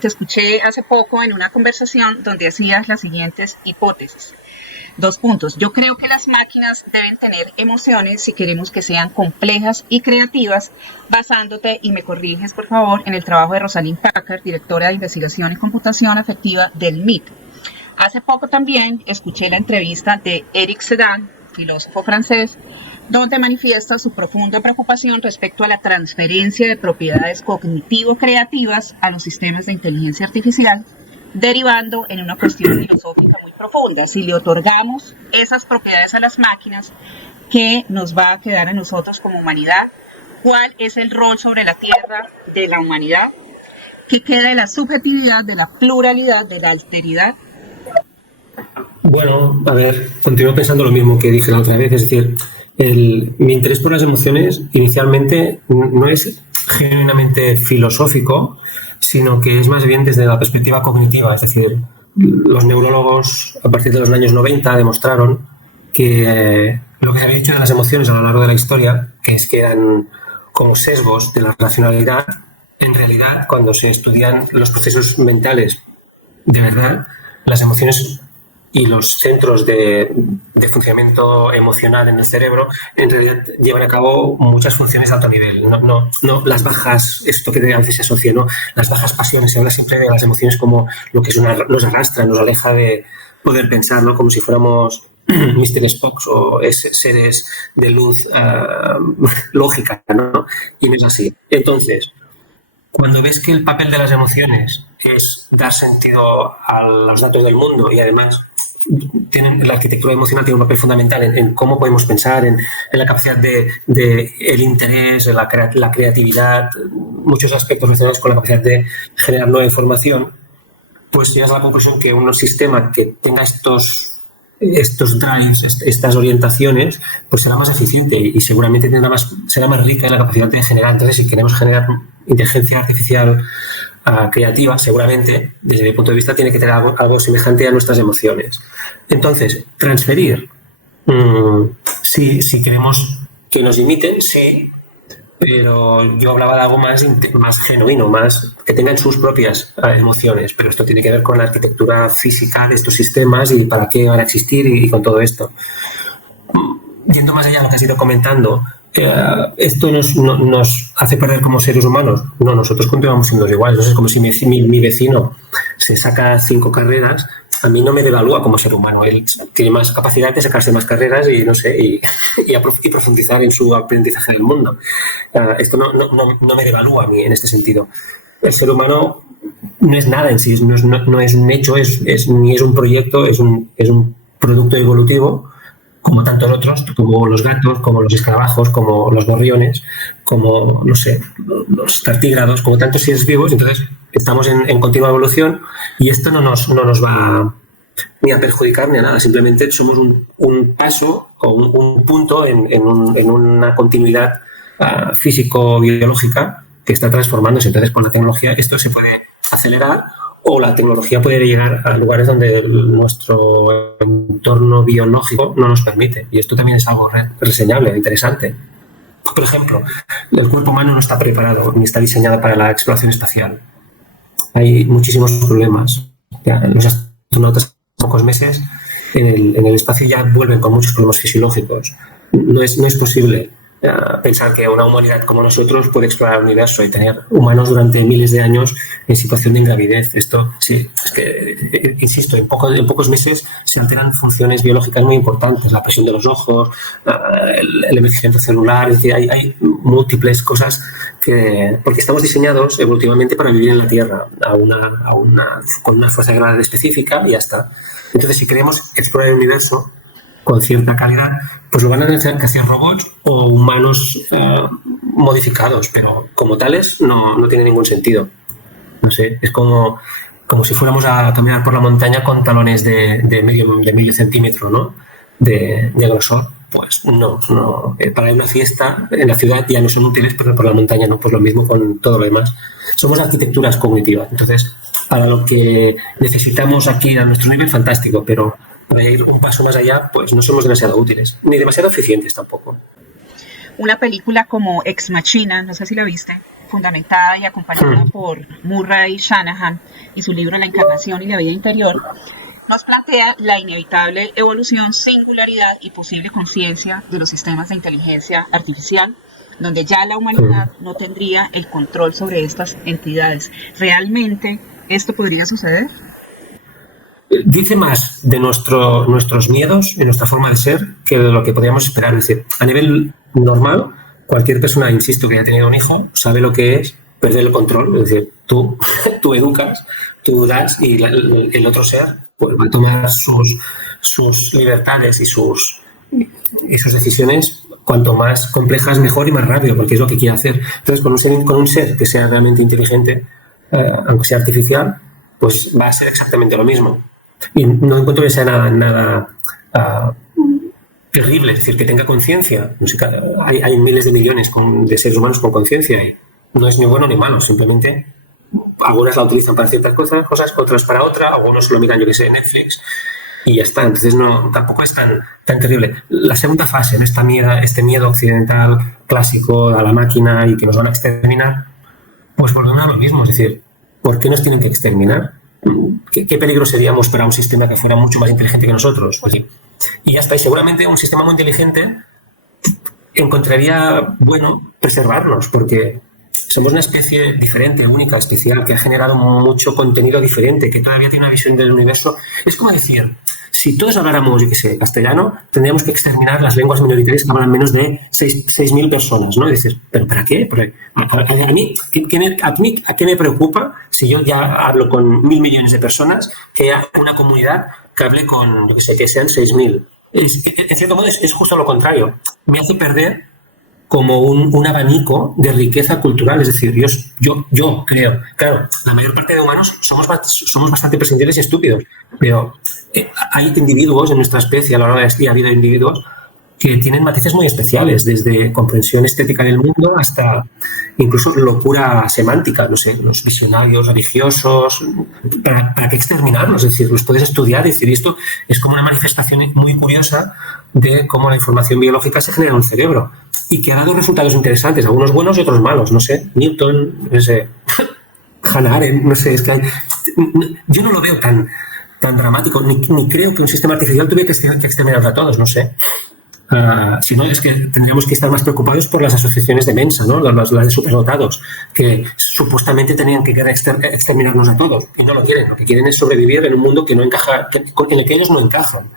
te escuché hace poco en una conversación donde hacías las siguientes hipótesis. Dos puntos. Yo creo que las máquinas deben tener emociones si queremos que sean complejas y creativas, basándote, y me corriges por favor, en el trabajo de Rosalind Packard, directora de investigación y computación afectiva del MIT. Hace poco también escuché la entrevista de Eric Sedan, filósofo francés, donde manifiesta su profunda preocupación respecto a la transferencia de propiedades cognitivo-creativas a los sistemas de inteligencia artificial, derivando en una cuestión filosófica muy profunda. Si le otorgamos esas propiedades a las máquinas, ¿qué nos va a quedar a nosotros como humanidad? ¿Cuál es el rol sobre la Tierra de la humanidad? ¿Qué queda de la subjetividad, de la pluralidad, de la alteridad? Bueno, a ver, continúo pensando lo mismo que dije la otra vez, es decir, mi interés por las emociones inicialmente no es genuinamente filosófico, sino que es más bien desde la perspectiva cognitiva. Es decir, los neurólogos a partir de los años 90 demostraron que lo que se había dicho de las emociones a lo largo de la historia, que es que eran como sesgos de la racionalidad, en realidad cuando se estudian los procesos mentales de verdad, las emociones y los centros de funcionamiento emocional en el cerebro en realidad llevan a cabo muchas funciones de alto nivel. No las bajas, esto que a veces se asocia, ¿no? Las bajas pasiones, se habla siempre de las emociones como lo que nos arrastra, nos aleja de poder pensar, ¿no? Como si fuéramos Mr. Spock o seres de luz lógica, ¿no? Y no es así. Entonces, cuando ves que el papel de las emociones es dar sentido a los datos del mundo y además la arquitectura emocional tiene un papel fundamental en cómo podemos pensar, en la capacidad de el interés, la creatividad, muchos aspectos relacionados con la capacidad de generar nueva información, pues llegas a la conclusión que un sistema que tenga estos drives, estas orientaciones, pues será más eficiente y seguramente será más rica en la capacidad de generar. Entonces, si queremos generar inteligencia artificial creativa, seguramente, desde mi punto de vista, tiene que tener algo semejante a nuestras emociones. Entonces, transferir, si queremos que nos imiten, sí, pero yo hablaba de algo más genuino, más que tengan sus propias emociones, pero esto tiene que ver con la arquitectura física de estos sistemas y para qué van a existir y con todo esto. Yendo más allá de lo que has ido comentando, esto nos hace perder como seres humanos. No, nosotros continuamos siendo iguales. No es como si mi vecino se saca 5 carreras, a mí no me devalúa como ser humano. Él tiene más capacidad de sacarse más carreras y no sé, y profundizar en su aprendizaje del mundo. Esto no me devalúa a mí en este sentido. El ser humano no es nada en sí, no es un hecho, ni es un proyecto, es un producto evolutivo, como tantos otros, como los gatos, como los escarabajos, como los gorriones, como, no sé, los tartígrados, como tantos seres vivos. Entonces, estamos en continua evolución y esto no nos va ni a perjudicar ni a nada. Simplemente somos un paso o un punto en una continuidad físico-biológica que está transformándose. Entonces, con la tecnología esto se puede acelerar, o la tecnología puede llegar a lugares donde nuestro entorno biológico no nos permite. Y esto también es algo reseñable, interesante. Por ejemplo, el cuerpo humano no está preparado ni está diseñado para la exploración espacial. Hay muchísimos problemas. Los astronautas, pocos meses, en el espacio ya vuelven con muchos problemas fisiológicos. No es posible pensar que una humanidad como nosotros puede explorar el universo y tener humanos durante miles de años en situación de ingravidez. Esto sí, es que, insisto, en pocos meses se alteran funciones biológicas muy importantes, la presión de los ojos, el envejecimiento celular. Es decir, hay múltiples cosas porque estamos diseñados evolutivamente para vivir en la Tierra con una fuerza de gravedad específica y ya está. Entonces, si queremos explorar el universo con cierta calidad, pues lo van a tener que hacer robots o humanos modificados, pero como tales no tiene ningún sentido. No sé, es como si fuéramos a caminar por la montaña con talones de medio centímetro, ¿no? de grosor. Pues no. Para una fiesta en la ciudad ya no son útiles, pero por la montaña no. Pues lo mismo con todo lo demás. Somos arquitecturas cognitivas. Entonces, para lo que necesitamos aquí a nuestro nivel, fantástico, pero para ir un paso más allá, pues no somos demasiado útiles, ni demasiado eficientes tampoco. Una película como Ex Machina, no sé si la viste, fundamentada y acompañada por Murray Shanahan y su libro La encarnación y la vida interior, nos plantea la inevitable evolución, singularidad y posible conciencia de los sistemas de inteligencia artificial, donde ya la humanidad no tendría el control sobre estas entidades. ¿Realmente esto podría suceder? Dice más de nuestros miedos, de nuestra forma de ser, que de lo que podríamos esperar. Es decir, a nivel normal, cualquier persona, insisto, que haya tenido un hijo, sabe lo que es perder el control. Es decir, tú educas, tú das y el otro ser pues, va a tomar sus libertades y sus decisiones cuanto más complejas, mejor y más rápido, porque es lo que quiere hacer. Entonces, con un ser que sea realmente inteligente, aunque sea artificial, pues va a ser exactamente lo mismo. Y no encuentro que sea nada terrible, es decir, que tenga conciencia. No sé, hay miles de millones de seres humanos con conciencia y no es ni bueno ni malo, simplemente algunas la utilizan para ciertas cosas, otras para otra, algunos lo miran, yo que sé, Netflix y ya está. Entonces tampoco es tan terrible. La segunda fase, ¿no? Este miedo occidental clásico a la máquina y que nos van a exterminar, pues volvemos a lo mismo, es decir, ¿por qué nos tienen que exterminar? ¿Qué peligro seríamos para un sistema que fuera mucho más inteligente que nosotros? Pues sí. Y ya está. Y seguramente un sistema muy inteligente encontraría bueno preservarnos, porque somos una especie diferente, única, especial, que ha generado mucho contenido diferente, que todavía tiene una visión del universo. Es como decir, si todos habláramos, yo qué sé, castellano, tendríamos que exterminar las lenguas minoritarias que hablan menos de 6.000 personas, ¿no? Y dices, ¿pero para qué? A mí, ¿a qué me preocupa si yo ya hablo con 1.000 millones de personas que haya una comunidad que hable con, yo qué sé, que sean 6.000? En cierto modo es justo lo contrario. Me hace perder como un abanico de riqueza cultural. Es decir, yo creo, claro, la mayor parte de humanos somos bastante prescindibles y estúpidos, pero hay individuos en nuestra especie, a lo largo de la historia ha habido individuos que tienen matices muy especiales, desde comprensión estética del mundo hasta incluso locura semántica, no sé, los visionarios religiosos. ¿Para qué exterminarlos? Es decir, los puedes estudiar y decir, esto es como una manifestación muy curiosa de cómo la información biológica se genera en un cerebro y que ha dado resultados interesantes, algunos buenos y otros malos, no sé, Newton, no sé, Hannah Arendt, no sé, es que yo no lo veo tan dramático, ni creo que un sistema artificial tuviera que exterminar a todos, no sé. Si no, es que tendríamos que estar más preocupados por las asociaciones de Mensa, ¿no? Las de superdotados, que supuestamente tenían que querer exterminarnos a todos y no lo quieren. Lo que quieren es sobrevivir en un mundo que no encaja, en el que ellos no encajan.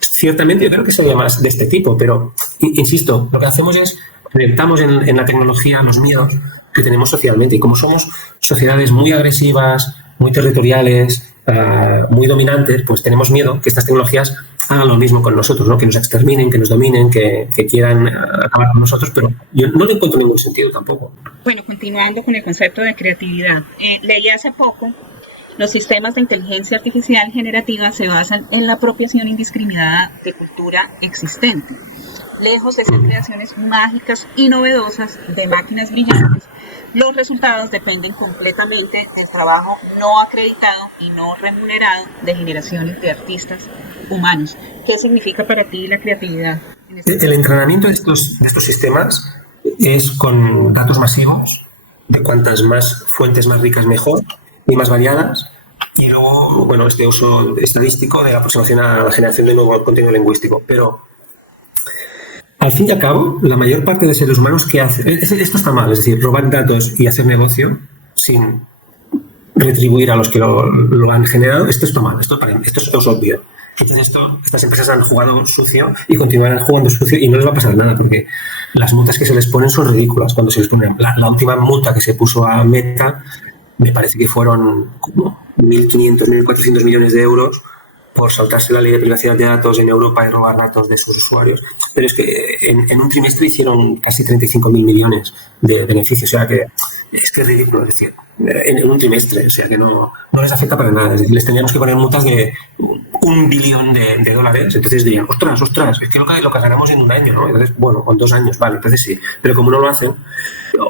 Ciertamente yo creo que sería más de este tipo, pero insisto, lo que hacemos es proyectamos en la tecnología los miedos que tenemos socialmente, y como somos sociedades muy agresivas, muy territoriales, muy dominantes, pues tenemos miedo que estas tecnologías hagan lo mismo con nosotros, ¿no? Que nos exterminen, que nos dominen, que quieran acabar con nosotros, pero yo no le encuentro ningún sentido tampoco. Bueno, continuando con el concepto de creatividad, leí hace poco, los sistemas de inteligencia artificial generativa se basan en la apropiación indiscriminada de cultura existente. Lejos de ser creaciones mágicas y novedosas de máquinas brillantes, los resultados dependen completamente del trabajo no acreditado y no remunerado de generaciones de artistas humanos. ¿Qué significa para ti la creatividad? El entrenamiento de estos sistemas es con datos masivos, de cuantas más fuentes más ricas mejor y más variadas, y luego, bueno, este uso estadístico de la aproximación a la generación de nuevo contenido lingüístico. Pero al fin y al cabo, la mayor parte de seres humanos que hacen... Esto está mal, es decir, robar datos y hacer negocio sin retribuir a los que lo han generado, esto está mal, esto es obvio. Entonces estas empresas han jugado sucio y continuarán jugando sucio y no les va a pasar nada, porque las multas que se les ponen son ridículas. Cuando se les ponen la última multa que se puso a Meta, me parece que fueron como 1.500, 1.400 millones de euros por saltarse la ley de privacidad de datos en Europa y robar datos de sus usuarios. Pero es que en un trimestre hicieron casi 35.000 millones de beneficios. O sea que es ridículo, es decir, en un trimestre. O sea que no les afecta para nada. Es decir, les tendríamos que poner multas de $1 billón de dólares. Entonces dirían, ostras, es que lo que ganamos en un año, ¿no? Entonces, bueno, con 2 años, vale, entonces sí. Pero como no lo hacen,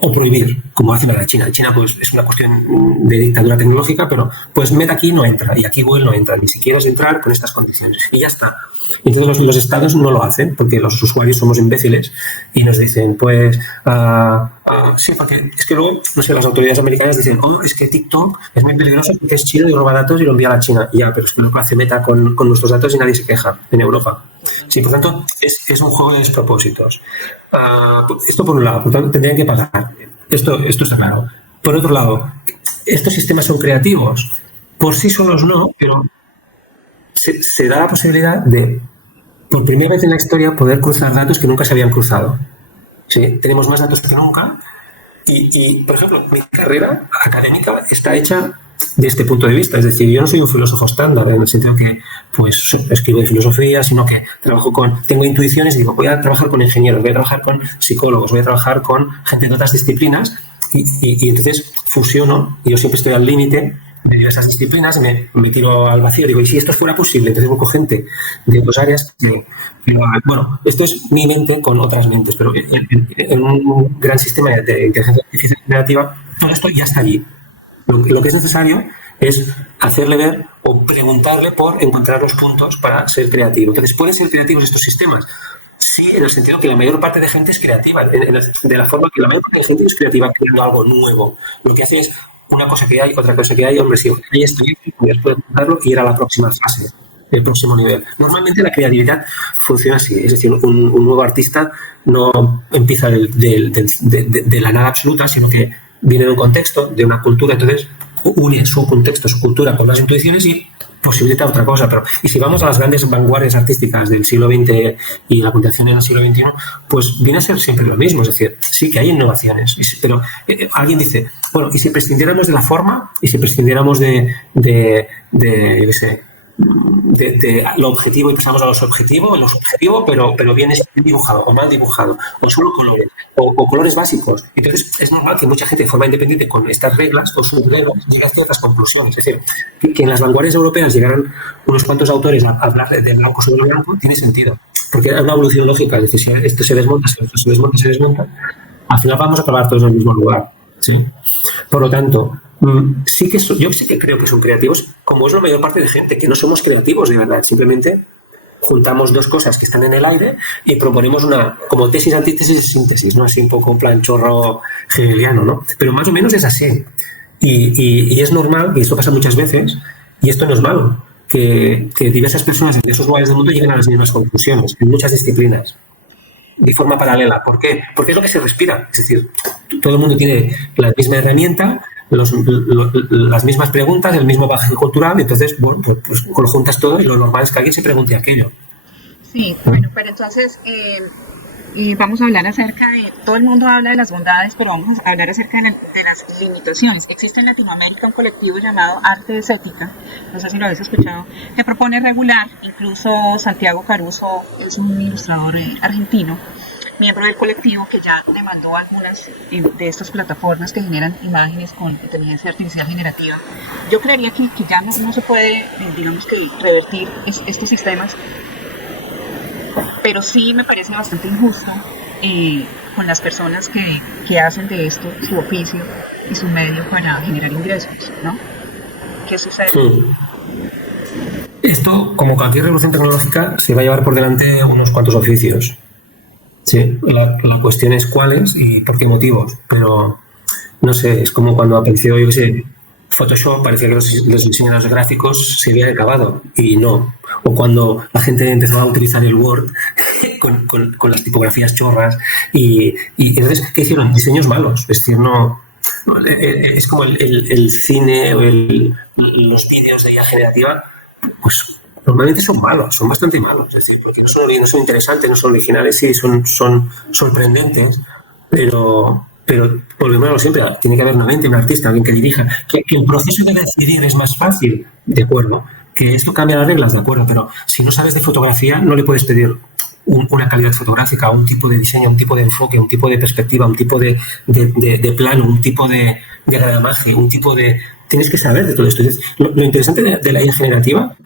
o prohibir, como hacen en China. En China pues es una cuestión de dictadura tecnológica, pero pues Meta aquí no entra y aquí Google no entra, ni siquiera es entrar con estas condiciones. Y ya está. Entonces los estados no lo hacen porque los usuarios somos imbéciles y nos dicen, pues Sí, porque es que luego, no sé, las autoridades americanas dicen, es que TikTok es muy peligroso porque es chino y roba datos y lo envía a la China. Ya, pero es que lo hace Meta con nuestros datos y nadie se queja en Europa. Sí, por tanto, es un juego de despropósitos. Esto por un lado, por tanto, tendrían que pagar. Esto está claro. Por otro lado, estos sistemas son creativos. Por sí solos no, pero se da la posibilidad de, por primera vez en la historia, poder cruzar datos que nunca se habían cruzado. Sí, tenemos más datos que nunca y, por ejemplo, mi carrera académica está hecha de este punto de vista. Es decir, yo no soy un filósofo estándar en el sentido que pues escribo de filosofía, sino que tengo intuiciones y digo, voy a trabajar con ingenieros, voy a trabajar con psicólogos, voy a trabajar con gente de otras disciplinas y entonces fusiono y yo siempre estoy al límite de diversas disciplinas y me tiro al vacío. Digo, ¿y si esto fuera posible? Entonces busco gente de otras áreas. Bueno, esto es mi mente con otras mentes, pero en un gran sistema de inteligencia artificial generativa, todo esto ya está allí. Lo que es necesario es hacerle ver o preguntarle por encontrar los puntos para ser creativo. Entonces, ¿pueden ser creativos estos sistemas? Sí, en el sentido que la mayor parte de gente es creativa, de la forma que la mayor parte de gente es creativa creando algo nuevo. Lo que hace es una cosa que hay, otra cosa que hay, hombre, si hay esto y después puedo contarlo y ir a la próxima fase, el próximo nivel. Normalmente la creatividad funciona así, es decir, un nuevo artista no empieza de la nada absoluta, sino que viene de un contexto, de una cultura, entonces une su contexto, su cultura con las intuiciones y posibilita otra cosa. Y si vamos a las grandes vanguardias artísticas del siglo XX y la continuación en el siglo XXI, pues viene a ser siempre lo mismo. Es decir, sí que hay innovaciones, pero alguien dice, bueno, ¿y si prescindiéramos de la forma? ¿Y si prescindiéramos de lo objetivo y pasamos a lo subjetivo, pero bien dibujado o mal dibujado, o solo colores, o colores básicos? Entonces es normal que mucha gente de forma independiente con estas reglas o subreglas llegue a otras conclusiones. Es decir, que en las vanguardias europeas llegaran unos cuantos autores a hablar de blanco sobre blanco tiene sentido, porque hay una evolución lógica. Es decir, si esto se desmonta, se desmonta, al final vamos a acabar todos en el mismo lugar, ¿sí? Por lo tanto, yo sí que creo que son creativos, como es la mayor parte de gente, que no somos creativos de verdad, simplemente juntamos dos cosas que están en el aire y proponemos una, como tesis, antítesis y síntesis, ¿no? Así un poco un plan chorro hegeliano, ¿no? Pero más o menos es así. Y es normal, y esto pasa muchas veces, y esto no es malo, que diversas personas en esos lugares del mundo lleguen a las mismas conclusiones, en muchas disciplinas, de forma paralela. ¿Por qué? Porque es lo que se respira. Es decir, todo el mundo tiene la misma herramienta, las mismas preguntas, el mismo bagaje cultural, entonces, bueno, pues lo juntas todo y lo normal es que alguien se pregunte aquello. Sí, bueno, pero entonces vamos a hablar acerca de, todo el mundo habla de las bondades, pero vamos a hablar acerca de las limitaciones. Existe en Latinoamérica un colectivo llamado Arte Estética, no sé si lo habéis escuchado, que propone regular, incluso Santiago Caruso es un ilustrador argentino, miembro del colectivo, que ya demandó algunas de estas plataformas que generan imágenes con inteligencia artificial generativa. Yo creería que ya no se puede, digamos que, revertir estos sistemas, pero sí me parece bastante injusto con las personas que hacen de esto su oficio y su medio para generar ingresos, ¿no? ¿Qué sucede? Sí. Esto, como cualquier revolución tecnológica, se va a llevar por delante unos cuantos oficios. Sí, la cuestión es cuáles y por qué motivos, pero no sé, es como cuando apareció, yo qué sé, Photoshop, parecía que los diseñadores gráficos se habían acabado y no. O cuando la gente empezó a utilizar el Word con las tipografías chorras y entonces, ¿qué hicieron? Diseños malos, es decir, no es como el cine o los vídeos de IA generativa, pues normalmente son malos, son bastante malos, es decir, porque no son interesantes, no son originales, sí, son sorprendentes, pero volvemos a lo siempre, tiene que haber una mente, un artista, alguien que dirija, que el proceso de decidir es más fácil, de acuerdo, que esto cambia las reglas, de acuerdo, pero si no sabes de fotografía no le puedes pedir una calidad fotográfica, un tipo de diseño, un tipo de enfoque, un tipo de perspectiva, un tipo de plano, un tipo de gramaje, un tipo de... Tienes que saber de todo esto. Lo interesante de la IA generativa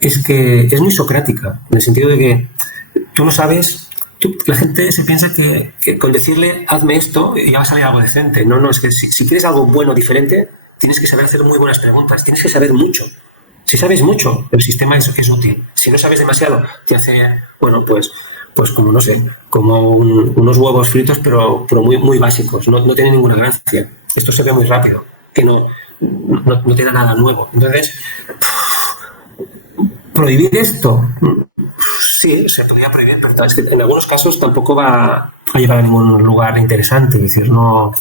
es que es muy socrática, en el sentido de que tú no sabes, la gente se piensa que con decirle hazme esto ya va a salir algo decente. No, es que si quieres algo bueno, diferente, tienes que saber hacer muy buenas preguntas, tienes que saber mucho. Si sabes mucho, el sistema es útil. Si no sabes demasiado, te hace, bueno, pues pues como, no sé, como unos huevos fritos, pero muy, muy básicos, no tiene ninguna gracia. Esto se ve muy rápido, que no te da nada nuevo. Entonces, ¿prohibir esto? Sí, se podría prohibir, pero es que en algunos casos tampoco va a llevar a ningún lugar interesante. Es decir, no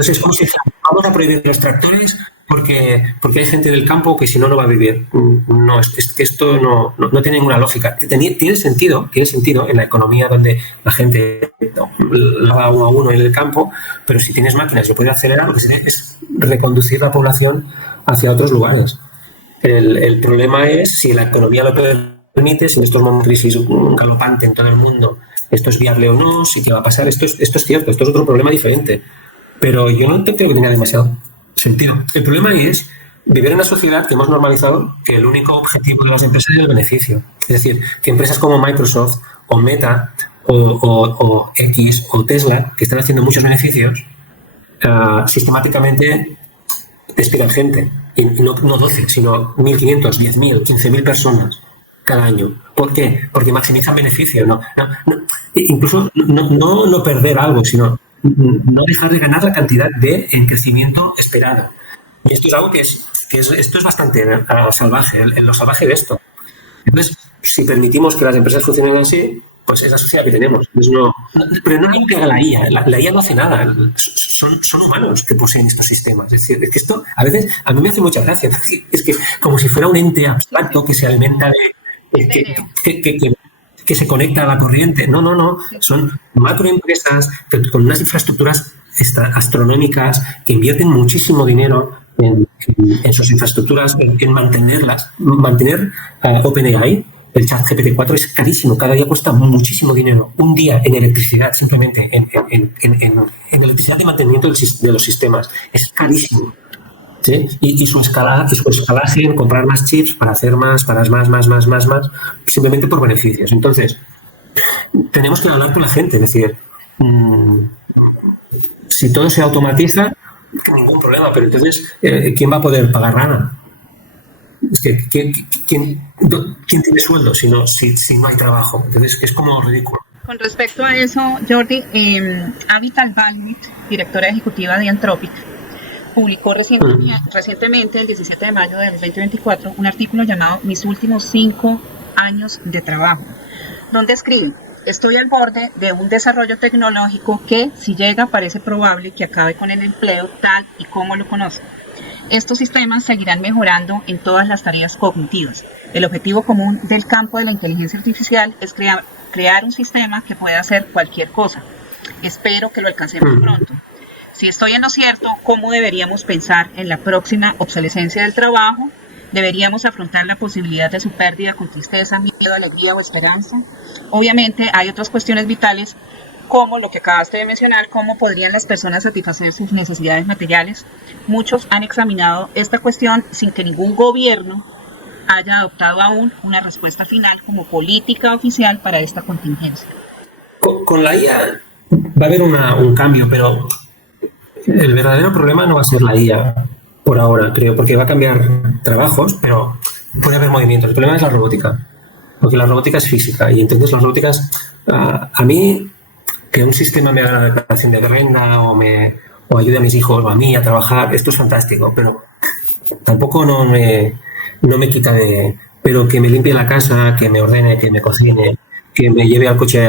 sé, es como si vamos a prohibir los tractores porque hay gente del campo que si no va a vivir. No, es que esto no tiene ninguna lógica. Tiene sentido en la economía donde la gente lava uno a uno en el campo, pero si tienes máquinas y puedes acelerar, lo que se hace es reconducir la población hacia otros lugares. El problema es si la economía lo permite, si en estos momentos de crisis galopante en todo el mundo esto es viable o no, si qué va a pasar. Esto es cierto, esto es otro problema diferente. Pero yo no creo que tenga demasiado sentido. El problema es vivir en una sociedad que hemos normalizado que el único objetivo de las empresas es el beneficio. Es decir, que empresas como Microsoft o Meta o X o Tesla, que están haciendo muchos beneficios, sistemáticamente despidan gente. Y no 12, sino 1.500, 10.000, 15.000 personas cada año. ¿Por qué? Porque maximizan beneficio. Incluso no perder algo, sino no dejar de ganar la cantidad de en crecimiento esperado. Y esto es algo que esto es bastante salvaje, lo salvaje de esto. Entonces, si permitimos que las empresas funcionen así, pues es la sociedad que tenemos. Pero no es lo que haga la IA. La IA no hace nada. Son humanos que poseen estos sistemas. Es decir, es que esto a veces a mí me hace mucha gracia. Es que como si fuera un ente abstracto que se alimenta que se conecta a la corriente. No. Son macroempresas con unas infraestructuras astronómicas que invierten muchísimo dinero en sus infraestructuras, en mantenerlas. Mantener OpenAI, el chat GPT-4 es carísimo, cada día cuesta muchísimo dinero. Un día en electricidad, simplemente en electricidad de mantenimiento de los sistemas, es carísimo. ¿Sí? Y su escalaje en comprar más chips para hacer más, simplemente por beneficios. Entonces, tenemos que hablar con la gente, es decir, si todo se automatiza, ningún problema, pero entonces, ¿quién va a poder pagar nada? Es que, ¿quién tiene sueldo si no hay trabajo? Entonces, es como ridículo. Con respecto a eso, Jordi, Avital Balmit, directora ejecutiva de Anthropic, publicó recientemente, el 17 de mayo del 2024, un artículo llamado Mis últimos 5 años de trabajo, donde escribe: estoy al borde de un desarrollo tecnológico que, si llega, parece probable que acabe con el empleo tal y como lo conozco. Estos sistemas seguirán mejorando en todas las tareas cognitivas. El objetivo común del campo de la inteligencia artificial es crear un sistema que pueda hacer cualquier cosa. Espero que lo alcancemos pronto. Si estoy en lo cierto, ¿cómo deberíamos pensar en la próxima obsolescencia del trabajo? ¿Deberíamos afrontar la posibilidad de su pérdida con tristeza, miedo, alegría o esperanza? Obviamente hay otras cuestiones vitales, como lo que acabaste de mencionar, cómo podrían las personas satisfacer sus necesidades materiales. Muchos han examinado esta cuestión sin que ningún gobierno haya adoptado aún una respuesta final como política oficial para esta contingencia. Con la IA va a haber un cambio, pero el verdadero problema no va a ser la IA por ahora, creo, porque va a cambiar trabajos, pero puede haber movimientos. El problema es la robótica, porque la robótica es física y entonces las robóticas, a mí, que un sistema me haga la declaración de renta o ayude a mis hijos o a mí a trabajar, esto es fantástico, pero tampoco no me quita pero que me limpie la casa, que me ordene, que me cocine, que me lleve al coche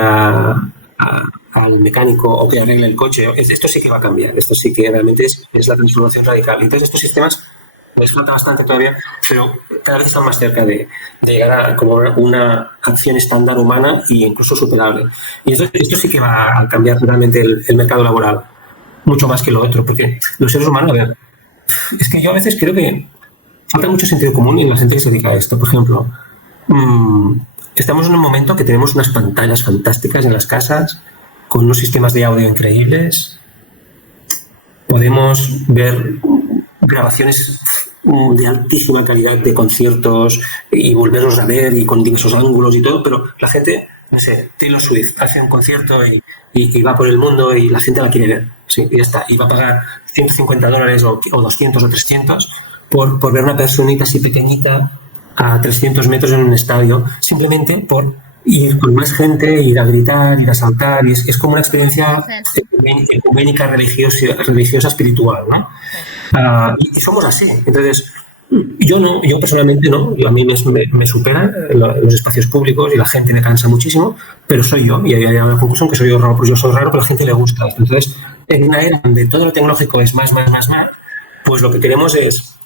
al mecánico o que arregle el coche, esto sí que va a cambiar, esto sí que realmente es la transformación radical. Entonces estos sistemas les falta bastante todavía, pero cada vez están más cerca de llegar a como una acción estándar humana e incluso superable. Y esto sí que va a cambiar realmente el mercado laboral, mucho más que lo otro, porque los seres humanos, a ver, es que yo a veces creo que falta mucho sentido común en la gente que se dedica a esto. Por ejemplo, estamos en un momento que tenemos unas pantallas fantásticas en las casas, con unos sistemas de audio increíbles. Podemos ver grabaciones de altísima calidad de conciertos y volverlos a ver y con diversos ángulos y todo, pero la gente, no sé, Taylor Swift hace un concierto y va por el mundo y la gente la quiere ver. Sí, y ya está. Y va a pagar $150 o 200 o 300 por ver una personita así pequeñita a 300 metros en un estadio, simplemente por ir con más gente, ir a gritar, ir a saltar, y es como una experiencia ecuménica, religiosa, espiritual, ¿no? Y somos así. Entonces, yo personalmente no, a mí me superan los espacios públicos y la gente me cansa muchísimo, pero soy yo, y hay una conclusión que soy yo raro, pues yo soy raro, pero a la gente le gusta. Entonces, en una era donde todo lo tecnológico es más, pues lo que queremos es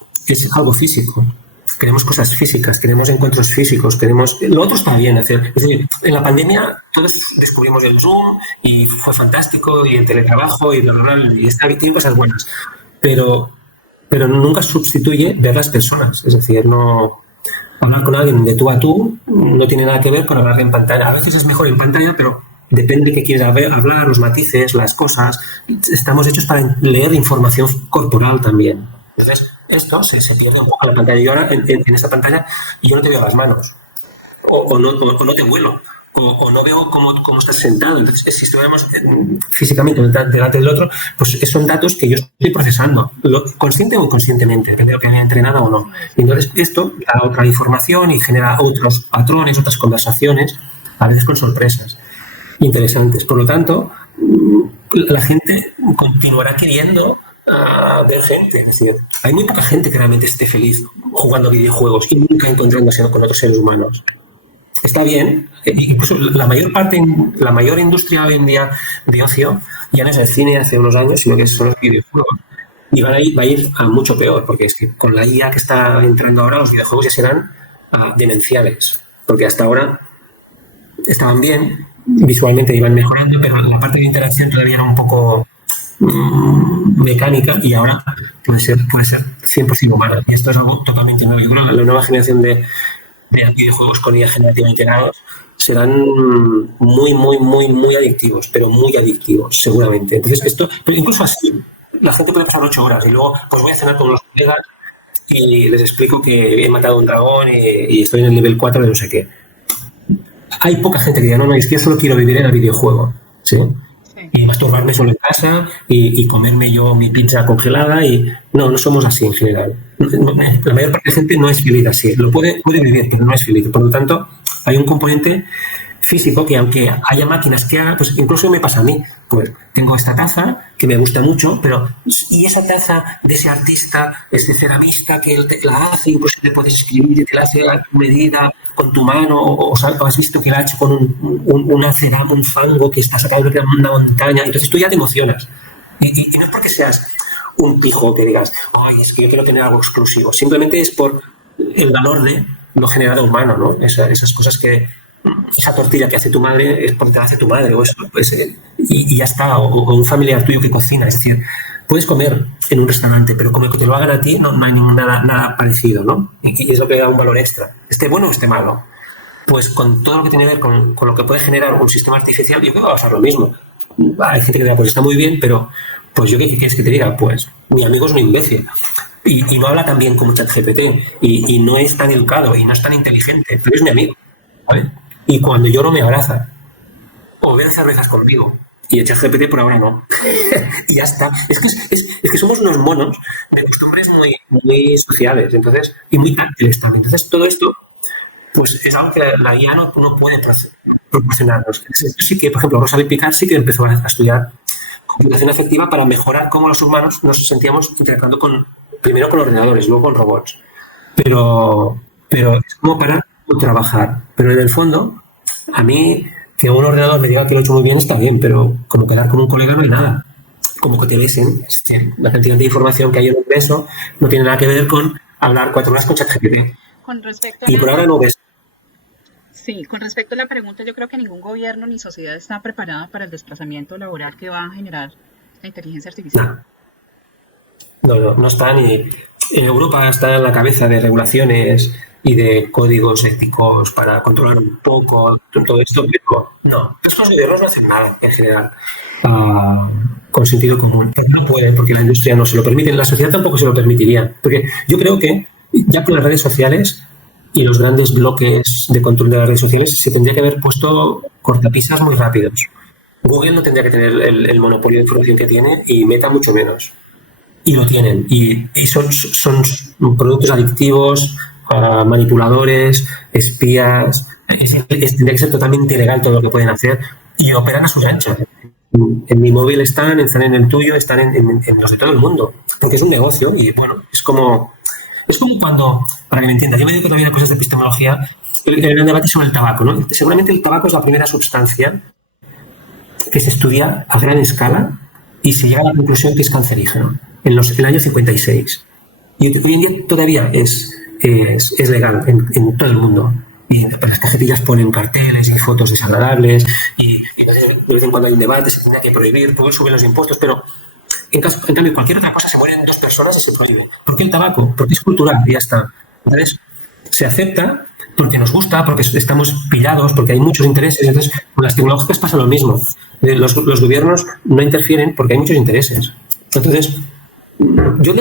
algo físico. Queremos cosas físicas, queremos encuentros físicos, lo otro está bien. Es decir, en la pandemia todos descubrimos el Zoom y fue fantástico, y el teletrabajo y tiene cosas buenas, pero nunca sustituye ver las personas. Es decir, no hablar con alguien de tú a tú no tiene nada que ver con hablar en pantalla. A veces es mejor en pantalla, pero depende de qué quieras hablar, los matices, las cosas. Estamos hechos para leer información corporal también. Entonces, esto se pierde un poco en la pantalla. Yo ahora, en esta pantalla, yo no te veo las manos, o no te huelo, o no veo cómo estás sentado. Entonces, si estuviéramos físicamente delante del otro, pues son datos que yo estoy procesando, consciente o inconscientemente, depende de lo que haya entrenado o no. Y entonces, esto da otra información y genera otros patrones, otras conversaciones, a veces con sorpresas interesantes. Por lo tanto, la gente continuará queriendo ver gente. Es decir, hay muy poca gente que realmente esté feliz jugando videojuegos y nunca encontrándose con otros seres humanos. Está bien, incluso la mayor industria hoy en día de ocio ya no es el cine hace unos años, sino que son los videojuegos. Y va a ir a mucho peor, porque es que con la IA que está entrando ahora, los videojuegos ya serán demenciales, porque hasta ahora estaban bien, visualmente iban mejorando, pero la parte de interacción todavía era un poco mecánica, y ahora puede ser 100% humana, y esto es algo totalmente nuevo. Yo creo que la nueva generación de videojuegos con IA generativa integrados serán muy adictivos, pero muy adictivos seguramente. Entonces esto, pero incluso así la gente puede pasar 8 horas y luego pues voy a cenar con los colegas y les explico que he matado un dragón y estoy en el nivel 4 de no sé qué. Hay poca gente que diga, no, es que yo solo quiero vivir en el videojuego, ¿sí? Y masturbarme solo en casa y comerme yo mi pizza congelada, y no somos así en general. La mayor parte de la gente no es feliz así. Lo puede vivir, pero no es feliz. Por lo tanto, hay un componente físico que, aunque haya máquinas que hagan, pues incluso me pasa a mí. Pues tengo esta taza que me gusta mucho, pero y esa taza de ese artista, ese ceramista que él la hace, incluso le puedes escribir y te la hace a tu medida con tu mano, o has visto que la ha hecho con un fango que está sacado de una montaña. Entonces tú ya te emocionas. Y no es porque seas un pijo que digas, ay, es que yo quiero tener algo exclusivo. Simplemente es por el valor de lo generado humano, ¿no? Esas cosas que... Esa tortilla que hace tu madre es porque la hace tu madre, o eso, pues, y ya está, o un familiar tuyo que cocina. Es decir, puedes comer en un restaurante, pero como que te lo hagan a ti no hay nada parecido, ¿no? Y es lo que da un valor extra, esté bueno o esté malo. Pues con todo lo que tiene que ver con lo que puede generar un sistema artificial, yo creo que va a pasar lo mismo. Hay gente que dirá, pues está muy bien, pero pues yo qué quieres que te diga, pues mi amigo es un imbécil. Y no habla tan bien como ChatGPT, y no es tan educado, y no es tan inteligente, pero es mi amigo, ¿vale? Y cuando lloro me abraza, o bebe cervezas conmigo, y el ChatGPT por ahora no. Y ya está. Es que somos unos monos de costumbres muy sociales, entonces, y muy táctiles también. Entonces todo esto pues es algo que la IA no puede proporcionarnos. Sí que, por ejemplo, Rosalind Picard sí que empezó a estudiar computación afectiva para mejorar cómo los humanos nos sentíamos interactuando primero con ordenadores, luego con robots. Pero es como para trabajar. Pero en el fondo, a mí, que un ordenador me diga que lo he hecho muy bien está bien, pero como quedar con un colega no hay nada. Como que te besen. Es decir, la cantidad de información que hay en un beso no tiene nada que ver con hablar 4 horas con ChatGPT. Y por ahora no ves. Sí, con respecto a la pregunta, yo creo que ningún gobierno ni sociedad está preparada para el desplazamiento laboral que va a generar la inteligencia artificial. No está ni... En Europa está en la cabeza de regulaciones y de códigos éticos para controlar un poco todo esto, pero no. Estos gobiernos no hacen nada en general con sentido común. Pero no pueden, porque la industria no se lo permite, la sociedad tampoco se lo permitiría. Porque yo creo que ya por las redes sociales y los grandes bloques de control de las redes sociales se tendría que haber puesto cortapisas muy rápidos. Google no tendría que tener el monopolio de información que tiene, y Meta mucho menos. Y lo tienen. Y son productos adictivos, manipuladores, espías, Tendría que ser totalmente ilegal todo lo que pueden hacer y operan a sus anchas. En mi móvil están en el tuyo, están en los de todo el mundo, porque es un negocio y bueno, es como cuando, para que me entiendas, yo me dedico todavía a cosas de epistemología, el debate sobre el tabaco, ¿no? Seguramente el tabaco es la primera sustancia que se estudia a gran escala y se llega a la conclusión que es cancerígeno en el año 56. Y hoy en día todavía es legal en todo el mundo. Y las cajetillas ponen carteles y fotos desagradables y de vez en cuando hay un debate, se tiene que prohibir, poder subir los impuestos, pero en cambio cualquier otra cosa, se mueren 2 personas y se prohíbe. ¿Por qué el tabaco? Porque es cultural y ya está. Entonces, se acepta porque nos gusta, porque estamos pillados, porque hay muchos intereses. Entonces, con las tecnológicas pasa lo mismo. Los gobiernos no interfieren porque hay muchos intereses. Entonces, yo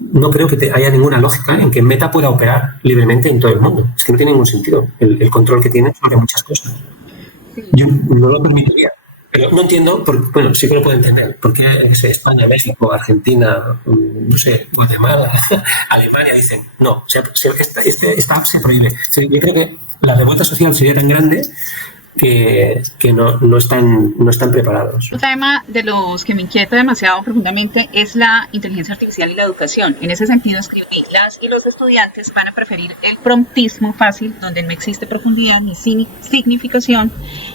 no creo que haya ninguna lógica en que Meta pueda operar libremente en todo el mundo. Es que no tiene ningún sentido el control que tiene sobre muchas cosas. Yo no lo permitiría. Pero no entiendo, bueno, sí que lo puedo entender. ¿Por qué España, México, Argentina, no sé, Guatemala, Alemania dicen no? Esta app se prohíbe. Yo creo que la revuelta social sería tan grande que no están preparados. Un tema de los que me inquieta demasiado profundamente es la inteligencia artificial y la educación. En ese sentido, es que las y los estudiantes van a preferir el promptismo fácil, donde no existe profundidad ni significación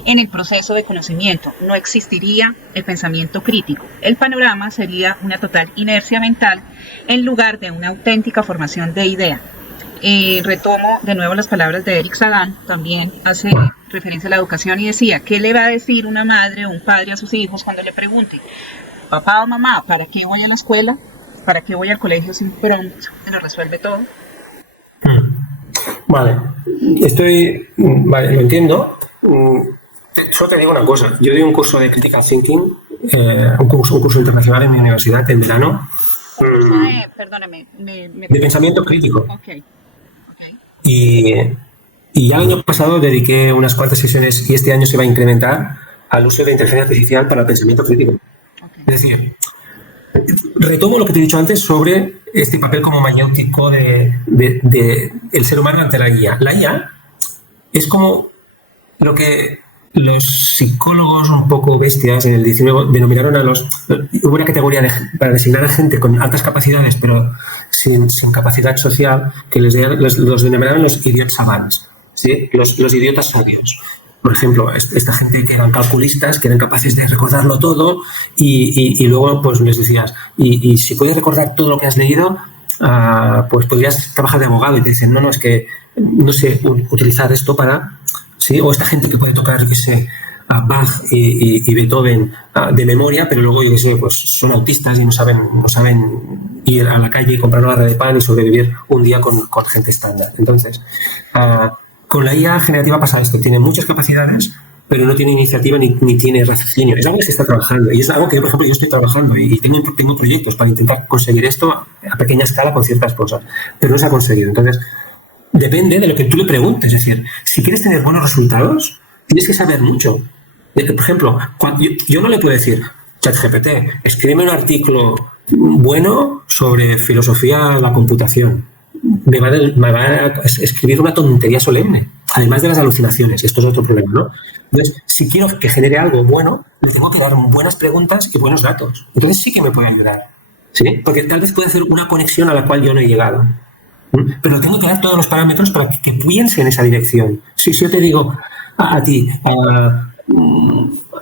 en el proceso de conocimiento. No existiría el pensamiento crítico. El panorama sería una total inercia mental en lugar de una auténtica formación de idea. Retomo de nuevo las palabras de Eric Sagan, también hace referencia a la educación y decía, ¿qué le va a decir una madre o un padre a sus hijos cuando le pregunte, papá o mamá, ¿para qué voy a la escuela? ¿Para qué voy al colegio sin prompt? ¿Se lo resuelve todo? Vale, lo entiendo. Solo te digo una cosa, yo doy un curso de Critical Thinking, un curso internacional en mi universidad en verano. Perdóname. De pensamiento crítico. Okay. Y ya el año pasado dediqué unas cuantas sesiones y este año se va a incrementar al uso de inteligencia artificial para el pensamiento crítico. Okay. Es decir, retomo lo que te he dicho antes sobre este papel como mayéutico de el ser humano ante la IA. La IA es como lo que los psicólogos un poco bestias en el 19 denominaron hubo una categoría para designar a gente con altas capacidades pero sin capacidad social que los denominaron los idiots savants, ¿sí? Los idiotas sabios. Por ejemplo, esta gente que eran calculistas, que eran capaces de recordarlo todo y luego pues les decías, y si puedes recordar todo lo que has leído, pues podrías trabajar de abogado y te dicen, no, es que no sé utilizar esto para... ¿Sí? O esta gente que puede tocar, yo qué sé, a Bach y Beethoven de memoria, pero luego, yo qué sé, pues son autistas y no saben ir a la calle y comprar una barra de pan y sobrevivir un día con gente estándar. Entonces, con la IA generativa pasa esto, tiene muchas capacidades, pero no tiene iniciativa ni tiene raciocinio. Es algo que se está trabajando y es algo que, por ejemplo, yo estoy trabajando y tengo proyectos para intentar conseguir esto a pequeña escala con ciertas cosas, pero no se ha conseguido. Entonces, depende de lo que tú le preguntes. Es decir, si quieres tener buenos resultados, tienes que saber mucho. Por ejemplo, yo no le puedo decir, ChatGPT, escríbeme un artículo bueno sobre filosofía de la computación. Me va a escribir una tontería solemne, además de las alucinaciones. Esto es otro problema, ¿no? Entonces, si quiero que genere algo bueno, le tengo que dar buenas preguntas y buenos datos. Entonces sí que me puede ayudar, ¿sí? Porque tal vez puede hacer una conexión a la cual yo no he llegado. Pero tengo que dar todos los parámetros para que piense en esa dirección. Si yo te digo a ti,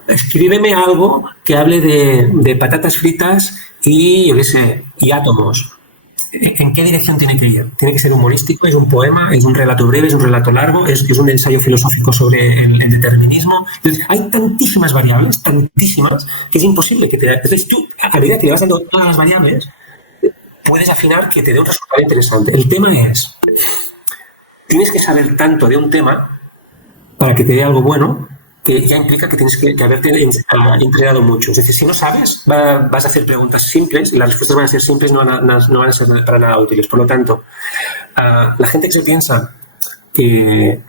escríbeme algo que hable de patatas fritas y, yo qué sé, y átomos. ¿En qué dirección tiene que ir? ¿Tiene que ser humorístico? ¿Es un poema? ¿Es un relato breve? ¿Es un relato largo? ¿Es un ensayo filosófico sobre el determinismo? Entonces, hay tantísimas variables, tantísimas, que es imposible que te... Entonces, tú, a medida que le vas dando todas las variables, puedes afinar que te dé un resultado interesante. El tema es, tienes que saber tanto de un tema para que te dé algo bueno, que ya implica que tienes que haberte entrenado mucho. Es decir, si no sabes, vas a hacer preguntas simples y las respuestas van a ser simples, no van a ser para nada útiles. Por lo tanto, la gente que se piensa que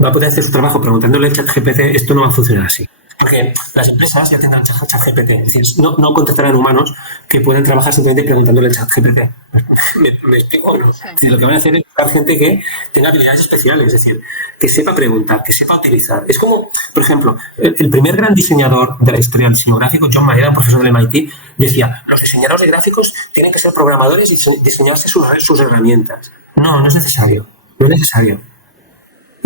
va a poder hacer su trabajo preguntándole al ChatGPT, esto no va a funcionar así. Porque las empresas ya tendrán ChatGPT, es decir, no contratarán humanos que puedan trabajar simplemente preguntándole al ChatGPT. ¿Me explico? ¿No? Es decir, lo que van a hacer es buscar gente que tenga habilidades especiales, es decir, que sepa preguntar, que sepa utilizar. Es como, por ejemplo, el primer gran diseñador de la historia del diseño gráfico, John Mayer, un profesor del MIT, decía, los diseñadores de gráficos tienen que ser programadores y diseñarse sus herramientas. No es necesario. No es necesario.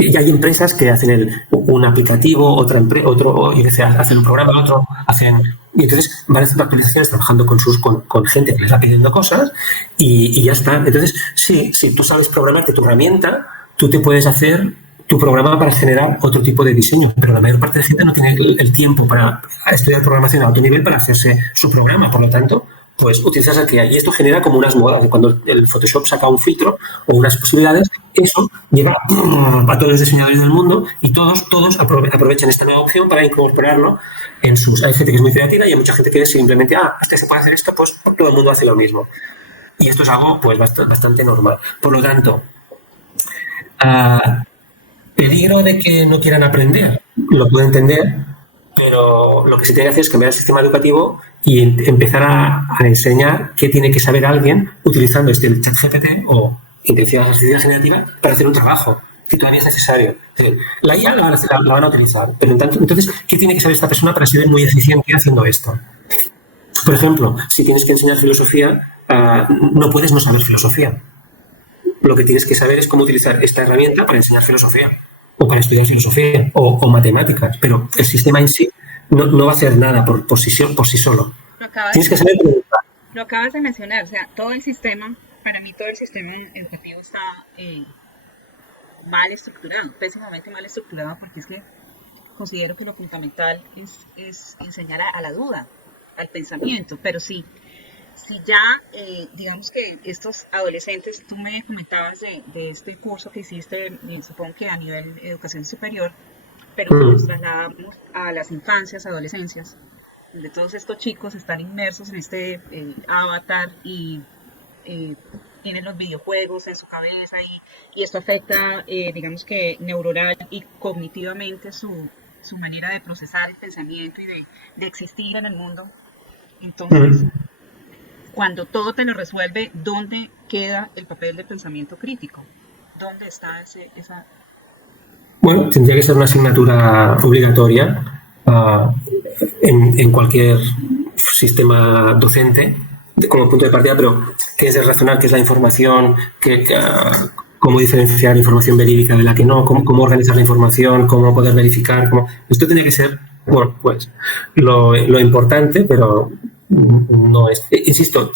Y hay empresas que hacen un aplicativo, hacen un programa, otro hacen... Y entonces van haciendo actualizaciones trabajando con gente que les va pidiendo cosas y ya está. Entonces, sí, si tú sabes programarte tu herramienta, tú te puedes hacer tu programa para generar otro tipo de diseño. Pero la mayor parte de la gente no tiene el tiempo para estudiar programación a alto nivel para hacerse su programa. Por lo tanto, pues utilizas el que hay. Y esto genera como unas modas. Cuando el Photoshop saca un filtro o unas posibilidades, eso lleva a todos los diseñadores del mundo y todos aprovechan esta nueva opción para incorporarlo en sus... Hay gente que es muy creativa y hay mucha gente que es simplemente, hasta se puede hacer esto, pues todo el mundo hace lo mismo. Y esto es algo pues bastante normal. Por lo tanto, peligro de que no quieran aprender, lo puedo entender, pero lo que se tiene que hacer es cambiar el sistema educativo y empezar a enseñar qué tiene que saber alguien utilizando este ChatGPT o inteligencia artificial generativa para hacer un trabajo que todavía es necesario. Es decir, la IA la van a utilizar, pero entonces, ¿qué tiene que saber esta persona para ser muy eficiente haciendo esto? Por ejemplo, si tienes que enseñar filosofía, no puedes no saber filosofía. Lo que tienes que saber es cómo utilizar esta herramienta para enseñar filosofía o para estudiar filosofía o matemáticas, pero el sistema en sí no va a hacer nada por sí solo. Tienes que saber preguntar. Lo acabas de mencionar, o sea, todo el sistema, para mí todo el sistema educativo está mal estructurado, pésimamente mal estructurado, porque es que considero que lo fundamental es enseñar a la duda, al pensamiento, pero sí. Si ya, digamos que estos adolescentes, tú me comentabas de este curso que hiciste, supongo que a nivel de educación superior, pero nos trasladamos a las infancias, adolescencias, donde todos estos chicos están inmersos en este avatar y tienen los videojuegos en su cabeza y esto afecta, digamos que neuronal y cognitivamente su manera de procesar el pensamiento y de existir en el mundo. Entonces... Cuando todo te lo resuelve, ¿dónde queda el papel del pensamiento crítico? ¿Dónde está esa...? Bueno, tendría que ser una asignatura obligatoria en cualquier sistema docente como punto de partida, pero que es de razonar qué es la información, cómo diferenciar información verídica de la que no, cómo organizar la información, cómo poder verificar. Esto tendría que ser, bueno, pues lo importante, pero... No es, insisto,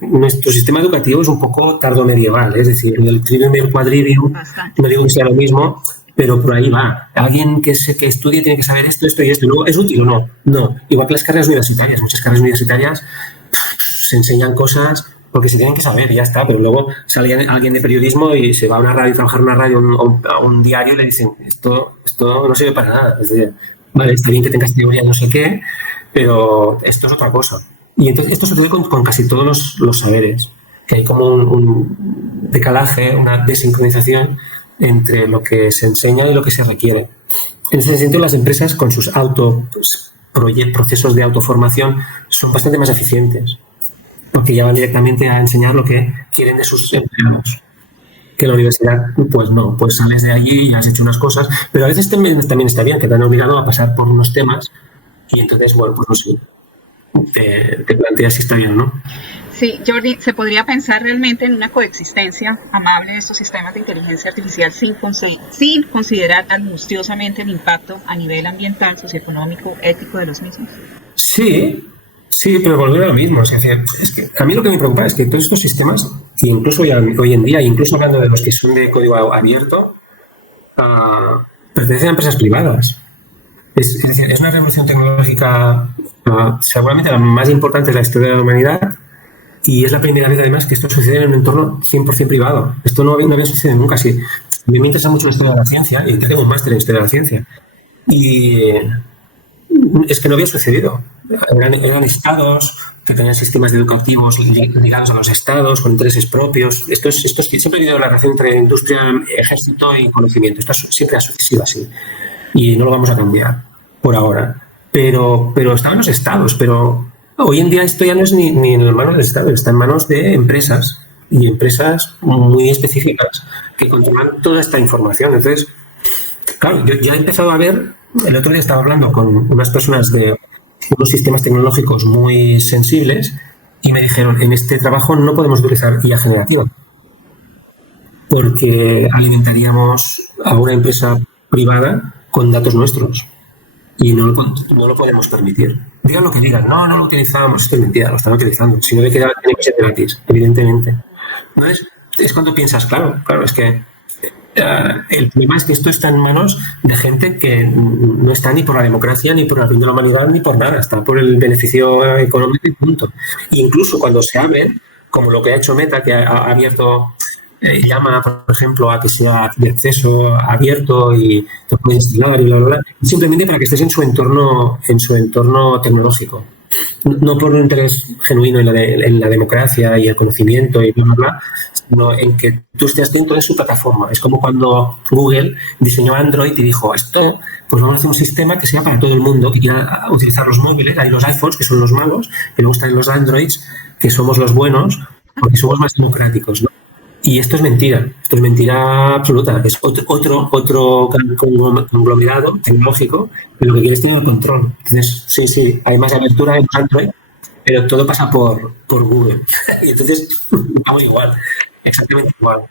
nuestro sistema educativo es un poco tardomedieval, es decir, el trivium y el quadrivium, no digo que sea lo mismo, pero por ahí va. Alguien que estudie tiene que saber esto y esto. ¿Luego es útil o no? No. Igual que las carreras universitarias. Muchas carreras universitarias se enseñan cosas porque se tienen que saber y ya está, pero luego sale alguien de periodismo y se va a una radio, a trabajar en una radio a un diario y le dicen esto no sirve para nada. Es decir, vale, está bien que tengas teoría no sé qué, pero esto es otra cosa. Y entonces esto sucede con casi todos los saberes, que hay como un decalaje, una desincronización entre lo que se enseña y lo que se requiere. En ese sentido, las empresas con sus procesos de autoformación son bastante más eficientes, porque ya van directamente a enseñar lo que quieren de sus empleados. Que en la universidad, pues no, pues sales de allí y has hecho unas cosas, pero a veces también está bien, que te han obligado a pasar por unos temas. Y entonces, bueno, pues no sé, te planteas si está bien o no. Sí, Jordi, ¿se podría pensar realmente en una coexistencia amable de estos sistemas de inteligencia artificial sin considerar angustiosamente el impacto a nivel ambiental, socioeconómico, ético de los mismos? Sí, pero volver a lo mismo. Es que a mí lo que me preocupa es que todos estos sistemas, incluso hoy en día, incluso hablando de los que son de código abierto, pertenecen a empresas privadas. Es decir, es una revolución tecnológica seguramente la más importante de la historia de la humanidad y es la primera vez además que esto sucede en un entorno 100% privado. Esto no había sucedido nunca así. A mí me interesa mucho la historia de la ciencia y tengo un máster en historia de la ciencia. Y es que no había sucedido. Eran estados que tenían sistemas educativos ligados a los estados con intereses propios. Esto siempre ha habido la relación entre industria, ejército y conocimiento. Esto siempre ha sido así y no lo vamos a cambiar por ahora. pero estaba en los estados, pero hoy en día esto ya no es ni en las manos del Estado, está en manos de empresas y empresas muy específicas que controlan toda esta información. Entonces, claro, yo ya he empezado a ver, el otro día estaba hablando con unas personas de unos sistemas tecnológicos muy sensibles y me dijeron, en este trabajo no podemos utilizar IA generativa porque alimentaríamos a una empresa privada con datos nuestros y no lo podemos permitir. Digan lo que digan, no lo utilizamos, esto es mentira, lo están utilizando. Si no me queda, tiene que ser gratis, evidentemente. Entonces, es cuando piensas, claro, es que el problema es que esto está en manos de gente que no está ni por la democracia, ni por el bien de la humanidad, ni por nada, está por el beneficio económico y punto. E incluso cuando se abren, como lo que ha hecho Meta, que ha abierto, llama, por ejemplo, a que sea de acceso abierto y te puedes instalar y bla, bla, bla, simplemente para que estés en su entorno tecnológico. No por un interés genuino en la democracia y el conocimiento y bla, bla, bla, sino en que tú estés dentro de su plataforma. Es como cuando Google diseñó Android y dijo, esto, pues vamos a hacer un sistema que sea para todo el mundo, que quiera utilizar los móviles. Hay los iPhones, que son los malos, y luego están los Androids, que somos los buenos, porque somos más democráticos, ¿no? Y esto es mentira absoluta. Es otro conglomerado tecnológico que lo que quiere es tener el control. Entonces, sí, hay más apertura en Android, pero todo pasa por Google. Y entonces, vamos igual, exactamente igual.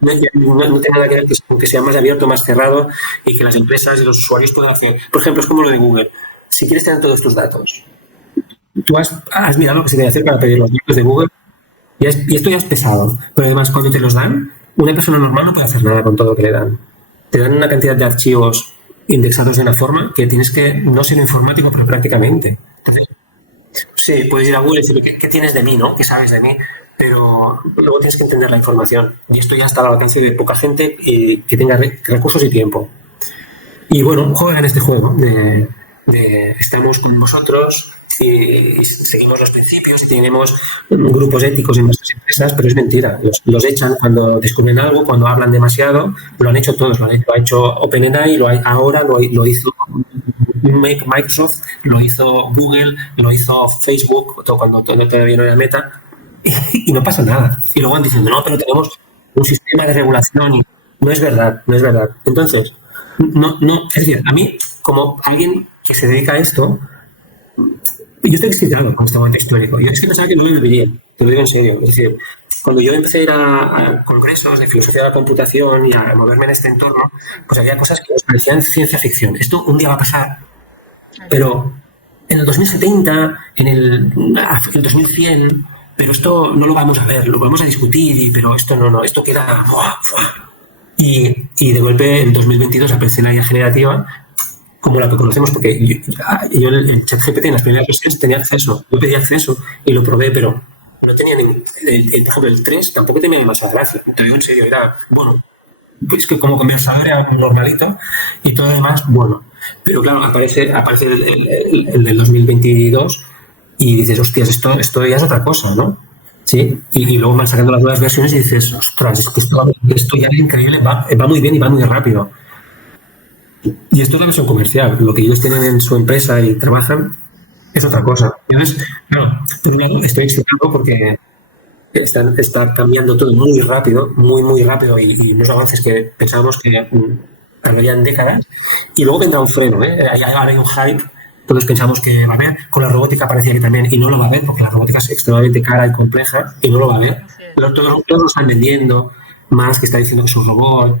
No tiene nada que ver con que sea más abierto, más cerrado y que las empresas y los usuarios puedan hacer. Por ejemplo, es como lo de Google. Si quieres tener todos tus datos, tú has mirado lo que se debe hacer para pedir los datos de Google. Y esto ya es pesado, pero además cuando te los dan, una persona normal no puede hacer nada con todo lo que le dan. Te dan una cantidad de archivos indexados de una forma que tienes que no ser informático, pero prácticamente. Entonces, sí, puedes ir a Google y decir, ¿qué tienes de mí, no? ¿Qué sabes de mí? Pero luego tienes que entender la información. Y esto ya está al alcance de poca gente y que tenga recursos y tiempo. Y bueno, juegan este juego de estamos con vosotros y seguimos los principios y tenemos grupos éticos en nuestras empresas, pero es mentira. Los echan cuando descubren algo, cuando hablan demasiado. Lo han hecho todos, lo ha hecho OpenAI, ahora lo hizo Microsoft, lo hizo Google, lo hizo Facebook, cuando todavía no era Meta, y no pasa nada. Y luego van diciendo, no, pero tenemos un sistema de regulación y no es verdad. Entonces, es decir, a mí, como alguien que se dedica a esto, yo estoy excitado con este momento histórico. Yo es que pensaba que no me viviría, te lo digo en serio. Es decir, cuando yo empecé a ir a congresos de filosofía de la computación y a moverme en este entorno, pues había cosas que nos parecían ciencia ficción. Esto un día va a pasar, pero en el 2070, en el 2100, pero esto no lo vamos a ver, lo vamos a discutir, pero esto no, esto queda... Y de golpe en 2022 aparece la IA generativa como la que conocemos, porque yo el ChatGPT en las primeras versiones tenía acceso, yo pedí acceso y lo probé, pero no tenía por ejemplo, el 3 tampoco tenía demasiada gracia, te digo en serio, era, bueno, pues que como conversador era normalito y todo lo demás, bueno, pero claro, aparece el del 2022 y dices, hostias, esto ya es otra cosa, ¿no? Sí, y luego van sacando las nuevas versiones y dices, ostras, es que esto ya es increíble, va muy bien y va muy rápido. Y esto es la versión comercial. Lo que ellos tienen en su empresa y trabajan es otra cosa. Entonces, claro, por un lado estoy excitado porque está cambiando todo muy rápido, muy rápido y unos avances que pensábamos que tardarían décadas. Y luego vendrá un freno, ¿eh? Ahora hay un hype. Todos pensamos que va a haber. Con la robótica parecía que también, y no lo va a haber porque la robótica es extremadamente cara y compleja y no lo va a haber. Todos lo están vendiendo. Más que está diciendo que es un robot,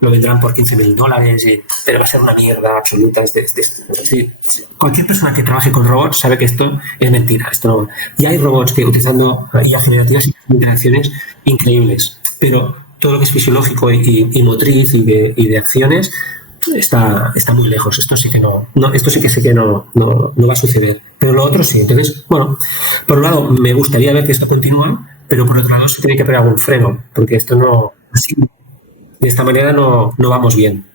lo vendrán por $15,000, pero va a ser una mierda absoluta. Es decir, cualquier persona que trabaje con robots sabe que esto es mentira. Esto no. Y hay robots que utilizando IA generativas y interacciones increíbles, pero todo lo que es fisiológico y motriz y de acciones está muy lejos. Esto sí que esto sí que sé que no va a suceder. Pero lo otro sí. Entonces, bueno, por un lado me gustaría ver que esto continúa, pero por otro lado se tiene que pegar un freno, porque esto así, de esta manera no vamos bien.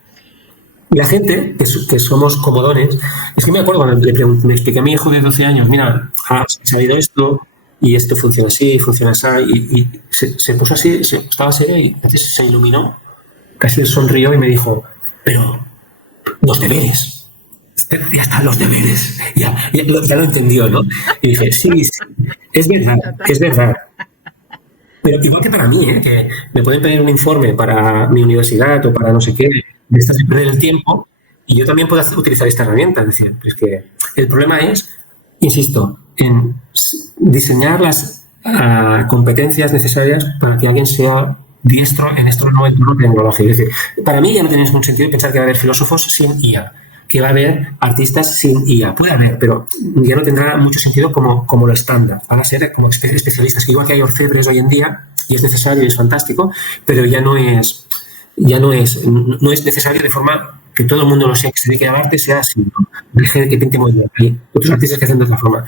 Y la gente, que somos comodones, es que me acuerdo cuando me expliqué a mi hijo de 12 años, mira, ha salido esto, y esto funciona así, y se puso así, estaba serio y entonces se iluminó, casi sonrió y me dijo, pero, ¿los deberes? ya están los deberes, ya lo entendió, ¿no? Y dije, sí, es verdad. Pero igual que para mí, que me pueden pedir un informe para mi universidad o para no sé qué, de estas de perder el tiempo, y yo también puedo utilizar esta herramienta. Es decir, es que el problema es, insisto, en diseñar las competencias necesarias para que alguien sea diestro en este nuevo entorno tecnológico. Es decir, para mí ya no tiene ningún sentido pensar que va a haber filósofos sin IA, que va a haber artistas sin IA. Puede haber, pero ya no tendrá mucho sentido como lo estándar. Van a ser como especialistas, igual que hay orfebres hoy en día, y es necesario y es fantástico, pero ya no es necesario de forma que todo el mundo lo sea, que se dedique al arte sea así, ¿no? Deje de que pinte muy bien. Hay otros artistas que hacen de otra forma.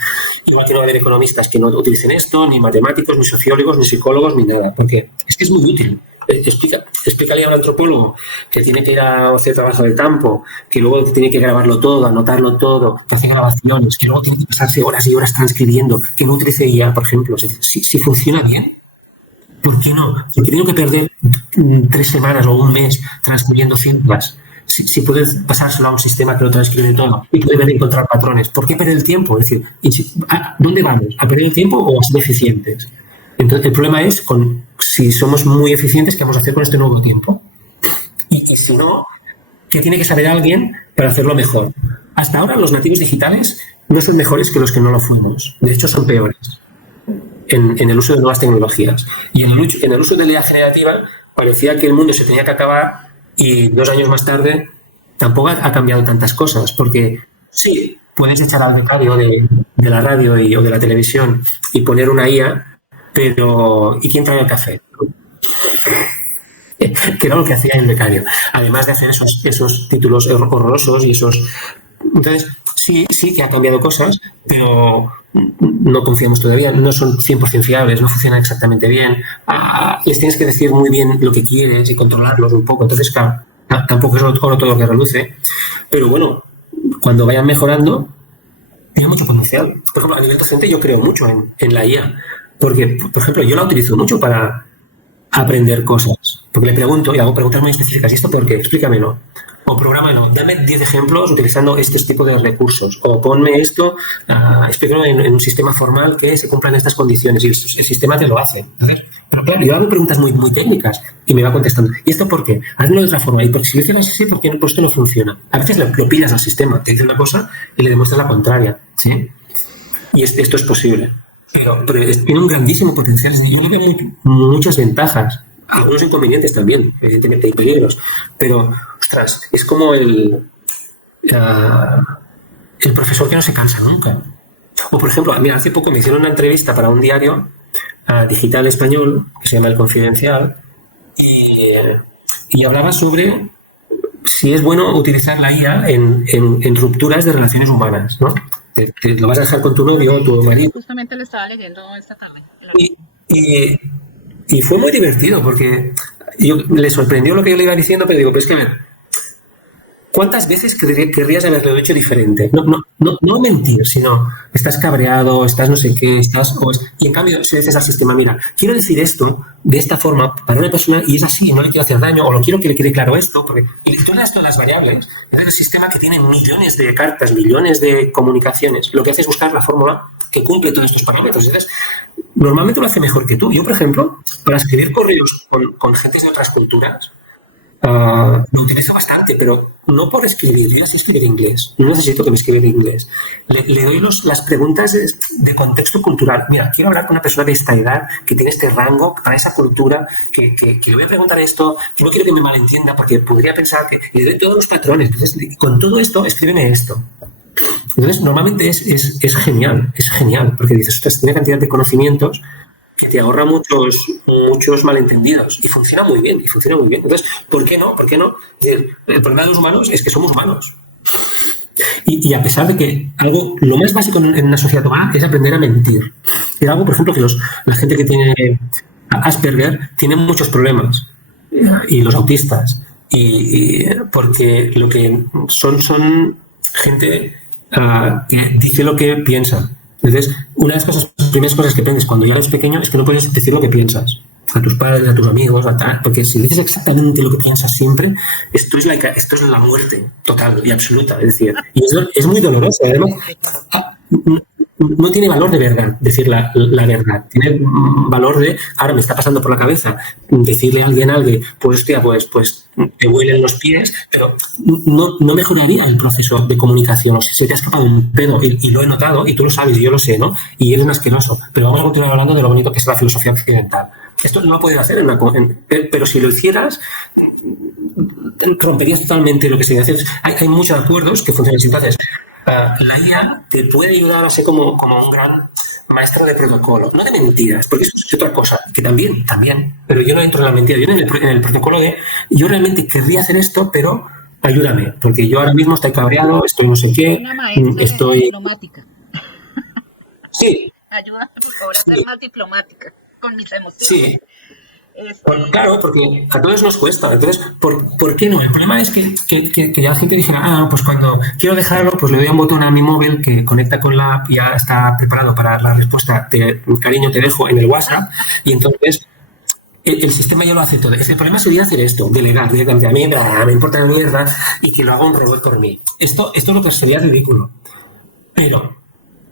Igual que no va a haber economistas que no utilicen esto, ni matemáticos, ni sociólogos, ni psicólogos, ni nada, porque es que es muy útil. Explícale a un antropólogo que tiene que ir a hacer trabajo del campo, que luego tiene que grabarlo todo, anotarlo todo, que hace grabaciones, que luego tiene que pasarse horas y horas transcribiendo, que no utilice IA, por ejemplo. Si funciona bien, ¿por qué no? Porque tengo que perder 3 semanas o un mes transcribiendo cintas. Si puedes pasárselo a un sistema que lo transcribe todo y puede encontrar patrones, ¿por qué perder el tiempo? Es decir, ¿dónde vamos? ¿A perder el tiempo o a ser eficientes? Entonces, el problema es si somos muy eficientes, ¿qué vamos a hacer con este nuevo tiempo? Y si no, ¿qué tiene que saber alguien para hacerlo mejor? Hasta ahora los nativos digitales no son mejores que los que no lo fuimos. De hecho, son peores en el uso de nuevas tecnologías. Y en el uso de la IA generativa parecía que el mundo se tenía que acabar y 2 años más tarde tampoco ha cambiado tantas cosas, porque sí, puedes echar al becario de la radio o de la televisión y poner una IA, pero ¿y quién trae el café? Que era lo que hacía el becario, además de hacer esos títulos horrorosos y esos... Entonces, sí que ha cambiado cosas, pero no confiamos todavía, no son 100% fiables, no funcionan exactamente bien. Les tienes que decir muy bien lo que quieres y controlarlos un poco. Entonces, claro, tampoco es oro todo lo que reluce. Pero bueno, cuando vayan mejorando, tiene mucho potencial. Por ejemplo, a nivel docente yo creo mucho en la IA, porque, por ejemplo, yo la utilizo mucho para aprender cosas. Porque le pregunto, y hago preguntas muy específicas, ¿y esto por qué? Explícamelo. O prográmalo, dame 10 ejemplos utilizando estos tipos de recursos. O ponme esto, explícalo en un sistema formal que se cumplan estas condiciones. Y el sistema te lo hace. Entonces, pero claro, yo hago preguntas muy, muy técnicas y me va contestando. ¿Y esto por qué? Hazlo de otra forma. Y porque si lo hicieras así, ¿por qué esto no funciona? A veces lo pillas al sistema, te dice una cosa y le demuestras la contraria. ¿Sí? Y esto es posible. Pero tiene un grandísimo potencial. Yo le veo muchas ventajas. Algunos inconvenientes también, evidentemente hay peligros, pero, ostras, es como el profesor que no se cansa nunca. O, por ejemplo, mira, hace poco me hicieron una entrevista para un diario digital español, que se llama El Confidencial, y hablaba sobre si es bueno utilizar la IA en rupturas de relaciones humanas, ¿no? Te lo vas a dejar con tu novio o tu marido. Justamente lo estaba leyendo esta tarde. Y fue muy divertido porque le sorprendió lo que yo le iba diciendo, pero digo, pues que a ver, ¿cuántas veces querrías haberlo hecho diferente? No mentir, sino estás cabreado, estás no sé qué, y en cambio si dices al sistema, mira, quiero decir esto de esta forma para una persona y es así, no le quiero hacer daño, o lo quiero que le quede claro esto, porque y todas las variables, es el sistema que tiene millones de cartas, millones de comunicaciones, lo que hace es buscar la fórmula que cumple todos estos parámetros. Entonces, normalmente lo hace mejor que tú. Yo, por ejemplo, para escribir correos con gentes de otras culturas, lo utilizo bastante, pero no por escribir. Yo así escribir inglés. No necesito que me escriba en inglés. Le doy las preguntas de contexto cultural. Mira, quiero hablar con una persona de esta edad, que tiene este rango, para esa cultura, que le voy a preguntar esto, que no quiero que me malentienda, porque podría pensar que... Le doy todos los patrones. Entonces, con todo esto, escríbeme esto. Entonces, normalmente es genial, porque dices, ostras, tiene cantidad de conocimientos que te ahorra muchos malentendidos y funciona muy bien. Entonces, ¿por qué no? El problema de los humanos es que somos humanos. Y a pesar de que lo más básico en una sociedad humana es aprender a mentir. Es algo, por ejemplo, que la gente que tiene Asperger tiene muchos problemas, y los autistas, y porque lo que son gente que dice lo que piensa. Entonces, una de las primeras cosas que aprendes cuando ya eres pequeño es que no puedes decir lo que piensas. a tus padres, a tus amigos, a tal, porque si dices exactamente lo que piensas siempre, esto es la muerte total y absoluta, es decir, y es muy doloroso, además, no tiene valor de verdad decir la verdad, tiene valor de, ahora me está pasando por la cabeza decirle a alguien algo, pues hostia, pues te huelen los pies, pero no mejoraría el proceso de comunicación, o sea, se te ha escapado un pedo y lo he notado, y tú lo sabes, y yo lo sé, ¿no? Y eres un asqueroso, pero vamos a continuar hablando de lo bonito que es la filosofía occidental. Esto no lo puedes hacer pero si lo hicieras, romperías totalmente lo que se hace. Hay muchos acuerdos que funcionan así. Entonces, la IA te puede ayudar a ser como un gran maestro de protocolo, no de mentiras, porque eso es otra cosa, que también, pero yo no entro en la mentira, yo en el protocolo de, yo realmente querría hacer esto, pero ayúdame, porque yo ahora mismo estoy cabreado, estoy no sé qué, una maestra diplomática. Sí. Ayúdame, por favor, a ser más diplomática con mis emociones. Sí. Claro, porque a todos nos cuesta. Entonces, ¿por qué no? El problema es que ya la gente dijera, pues cuando quiero dejarlo, pues le doy un botón a mi móvil que conecta con la app y ya está preparado para la respuesta, cariño, te dejo en el WhatsApp, y entonces el sistema ya lo hace todo. El problema sería hacer esto, delegar directamente a mí, me importa la mierda, y que lo haga un robot por mí. Esto es lo que sería ridículo. Pero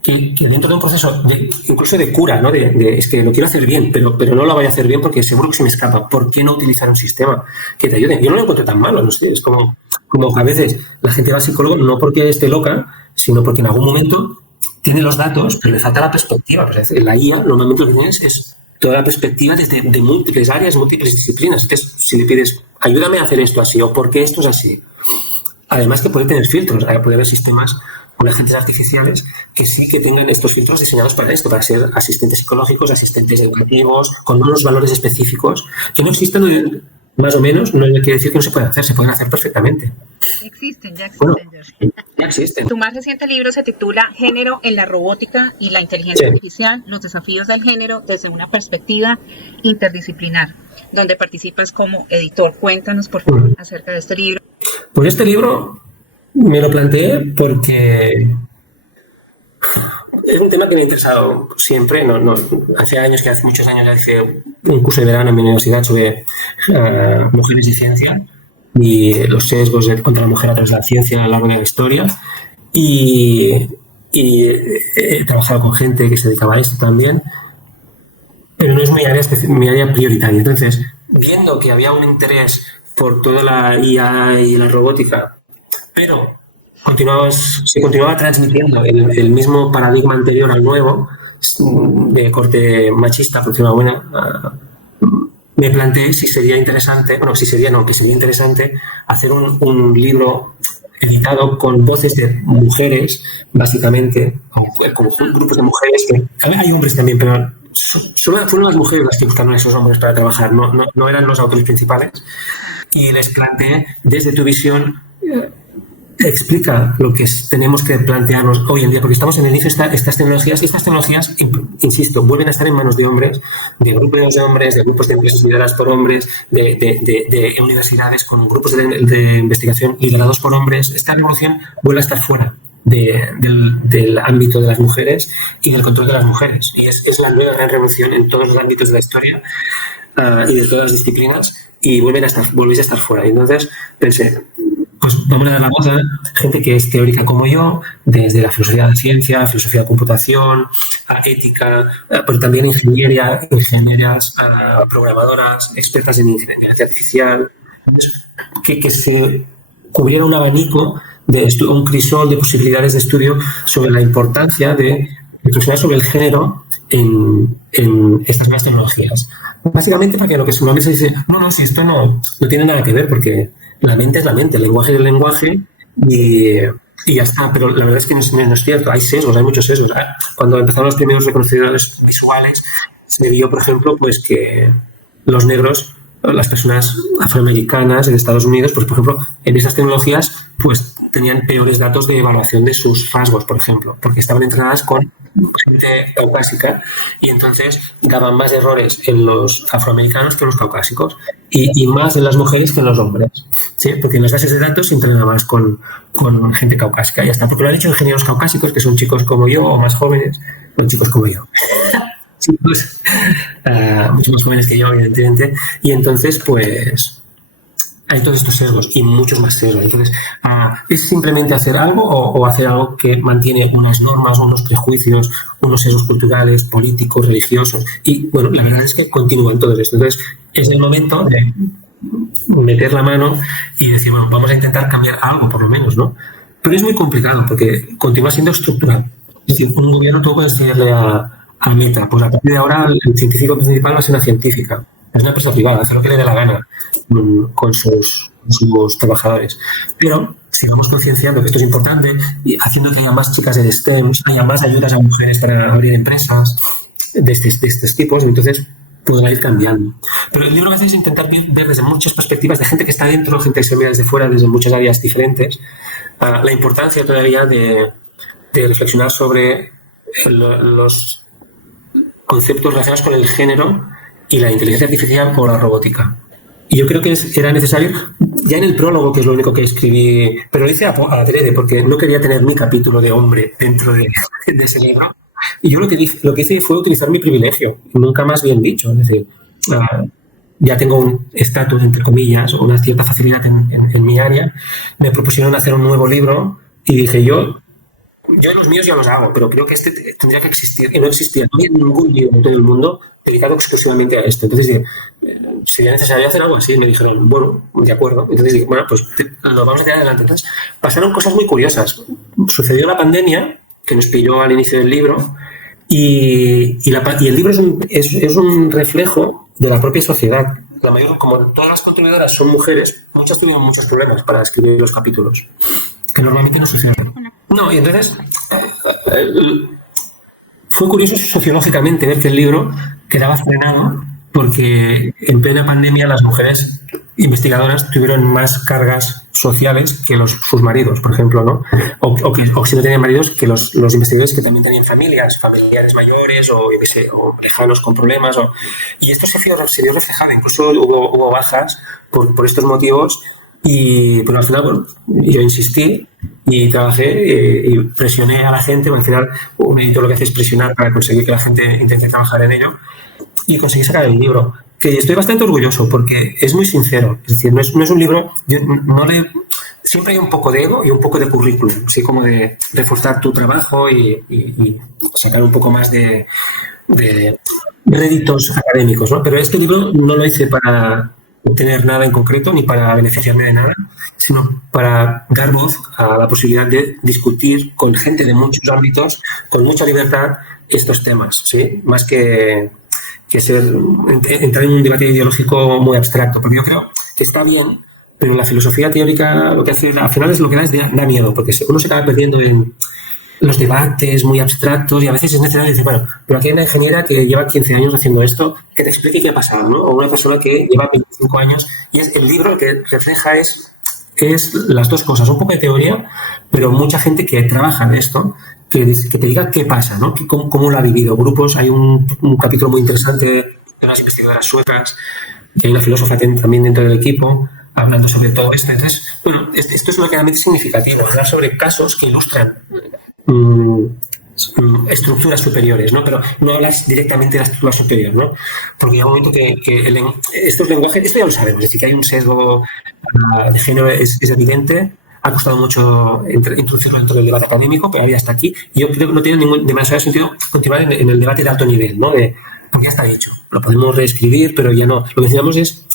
que dentro de un proceso incluso de cura, ¿no? Es que lo quiero hacer bien, pero no lo voy a hacer bien porque seguro que se me escapa. ¿Por qué no utilizar un sistema que te ayude? Yo no lo encuentro tan malo, no sé, es como a veces la gente va al psicólogo no porque esté loca, sino porque en algún momento tiene los datos, pero le falta la perspectiva. Pues la IA normalmente lo que tienes es toda la perspectiva desde de múltiples áreas, múltiples disciplinas. Entonces, si le pides, ayúdame a hacer esto así, o por qué esto es así. Además que puede tener filtros, puede haber sistemas con agentes artificiales que sí que tengan estos filtros diseñados para esto, para ser asistentes psicológicos, asistentes educativos, con unos valores específicos que no existen más o menos, no quiere decir que no se puedan hacer, se pueden hacer perfectamente. Ya existen. Bueno, ya existen. Tu más reciente libro se titula Género en la robótica y la inteligencia artificial, los desafíos del género desde una perspectiva interdisciplinar, donde participas como editor. Cuéntanos, por favor, acerca de este libro. Pues este libro me lo planteé porque es un tema que me ha interesado siempre. Hace muchos años hice un curso de verano en mi universidad sobre mujeres y ciencia y los sesgos contra la mujer a través de la ciencia a lo largo de la historia. Y he trabajado con gente que se dedicaba a esto también, pero no es mi área prioritaria. Entonces, viendo que había un interés por toda la IA y la robótica, pero se continuaba transmitiendo el mismo paradigma anterior al nuevo, de corte machista, por decirlo de alguna buena, me planteé que sería interesante hacer un libro editado con voces de mujeres, básicamente, con grupos de mujeres, que hay hombres también, pero solo fueron las mujeres las que buscaron a esos hombres para trabajar, no eran los autores principales. Y les planteé, desde tu visión, explica lo que tenemos que plantearnos hoy en día, porque estamos en el inicio de estas tecnologías, insisto, vuelven a estar en manos de hombres, de grupos de hombres, de grupos de empresas lideradas por hombres, de universidades con grupos de investigación liderados por hombres. Esta revolución vuelve a estar fuera del ámbito de las mujeres y del control de las mujeres. Y es la nueva gran revolución en todos los ámbitos de la historia y de todas las disciplinas, y volvéis a estar fuera. Y entonces pensé, pues vamos a dar la voz a gente que es teórica como yo, desde la filosofía de la ciencia, filosofía de computación, a ética, pero también ingenierías, programadoras, expertas en inteligencia artificial, que se cubriera un abanico, un crisol de posibilidades de estudio sobre la importancia de reflexionar sobre el género en estas nuevas tecnologías. Básicamente para que lo que normalmente se dice, si esto no tiene nada que ver, porque la mente es la mente, el lenguaje es el lenguaje y ya está. Pero la verdad es que no es cierto, hay sesgos, hay muchos sesgos. Cuando empezaron los primeros reconocedores visuales, se vio, por ejemplo, pues que los negros, las personas afroamericanas en Estados Unidos, pues por ejemplo, en esas tecnologías, pues tenían peores datos de evaluación de sus rasgos, por ejemplo, porque estaban entrenadas con gente caucásica y entonces daban más errores en los afroamericanos que en los caucásicos y más en las mujeres que en los hombres, ¿sí? Porque en las bases de datos se entrena más con gente caucásica, ya está, porque lo han hecho ingenieros caucásicos que son chicos como yo o más jóvenes, son chicos como yo. Sí, pues, mucho más jóvenes que yo, evidentemente. Y entonces, pues, hay todos estos sesgos y muchos más sesgos. Entonces, ¿es simplemente hacer algo o hacer algo que mantiene unas normas, unos prejuicios, unos sesgos culturales, políticos, religiosos? Y, bueno, la verdad es que continúan todo esto. Entonces, es el momento de meter la mano y decir, bueno, vamos a intentar cambiar algo, por lo menos, ¿no? Pero es muy complicado porque continúa siendo estructural. Es decir, un gobierno tú puedes decirle a Meta, pues a partir de ahora el científico principal va a ser una científica. Es una empresa privada, hace lo que le dé la gana con sus trabajadores. Pero si vamos concienciando que esto es importante y haciendo que haya más chicas en STEM, haya más ayudas a mujeres para abrir empresas de estos tipos, entonces podrá ir cambiando. Pero el libro que hace es intentar ver desde muchas perspectivas de gente que está dentro, gente que se mira desde fuera, desde muchas áreas diferentes, la importancia todavía de reflexionar sobre los conceptos relacionados con el género y la inteligencia artificial o la robótica. Y yo creo que era necesario, ya en el prólogo, que es lo único que escribí, pero lo hice adrede porque no quería tener mi capítulo de hombre dentro de ese libro. Y yo lo que hice fue utilizar mi privilegio, nunca más bien dicho. Es decir, ya tengo un estatus, entre comillas, o una cierta facilidad en mi área. Me propusieron hacer un nuevo libro y dije yo los míos ya los hago, pero creo que este tendría que existir. Y no existía, no había ningún libro en todo el mundo dedicado exclusivamente a esto. Entonces dije, sería necesario hacer algo así. Me dijeron, bueno, de acuerdo. Entonces dije, bueno, pues lo vamos a tirar adelante. Entonces pasaron cosas muy curiosas. Sucedió la pandemia, que nos pilló al inicio del libro, y el libro es un reflejo de la propia sociedad. La mayor, como todas las contribuidoras son mujeres, muchas tuvieron muchos problemas para escribir los capítulos, que normalmente no suceden. No, y entonces fue curioso sociológicamente ver que el libro quedaba frenado porque en plena pandemia las mujeres investigadoras tuvieron más cargas sociales que sus maridos, por ejemplo, ¿no? O si no tenían maridos, que los investigadores que también tenían familiares mayores o lejanos con problemas. Y esto se vio reflejado, incluso hubo bajas por estos motivos. Pero al final, bueno, yo insistí y trabajé y presioné a la gente. Al final, un editor lo que hace es presionar para conseguir que la gente intente trabajar en ello. Y conseguí sacar el libro, que estoy bastante orgulloso porque es muy sincero. Es decir, no es un libro... Siempre hay un poco de ego y un poco de currículum, así como de reforzar tu trabajo y sacar un poco más de réditos académicos, ¿no? Pero este libro no lo hice para obtener nada en concreto ni para beneficiarme de nada, sino para dar voz a la posibilidad de discutir con gente de muchos ámbitos, con mucha libertad, estos temas, ¿sí? Más que entrar en un debate ideológico muy abstracto, porque yo creo que está bien, pero la filosofía teórica lo que hace al final es lo que da miedo, porque uno se acaba perdiendo en los debates muy abstractos y a veces es necesario decir, bueno, pero aquí hay una ingeniera que lleva 15 años haciendo esto, que te explique qué ha pasado, ¿no? O una persona que lleva 25 años y el libro lo que refleja es las dos cosas, un poco de teoría, pero mucha gente que trabaja en esto, que te diga qué pasa, ¿no? Cómo lo ha vivido. Grupos, hay un capítulo muy interesante de unas investigadoras suecas, que hay una filósofa también dentro del equipo, hablando sobre todo esto. Entonces, bueno, esto es lo que realmente significativo, hablar sobre casos que ilustran estructuras superiores, ¿no? Pero no hablas directamente de la estructura superior, ¿no? Porque hay un momento que estos lenguajes, esto ya lo sabemos, es decir, que hay un sesgo de género, es evidente. Ha costado mucho introducirlo dentro del debate académico, pero ahora está aquí. Y yo creo que no tiene demasiado sentido continuar en el debate de alto nivel, ¿no? Porque ya está dicho. Lo podemos reescribir, pero ya no. Lo que necesitamos es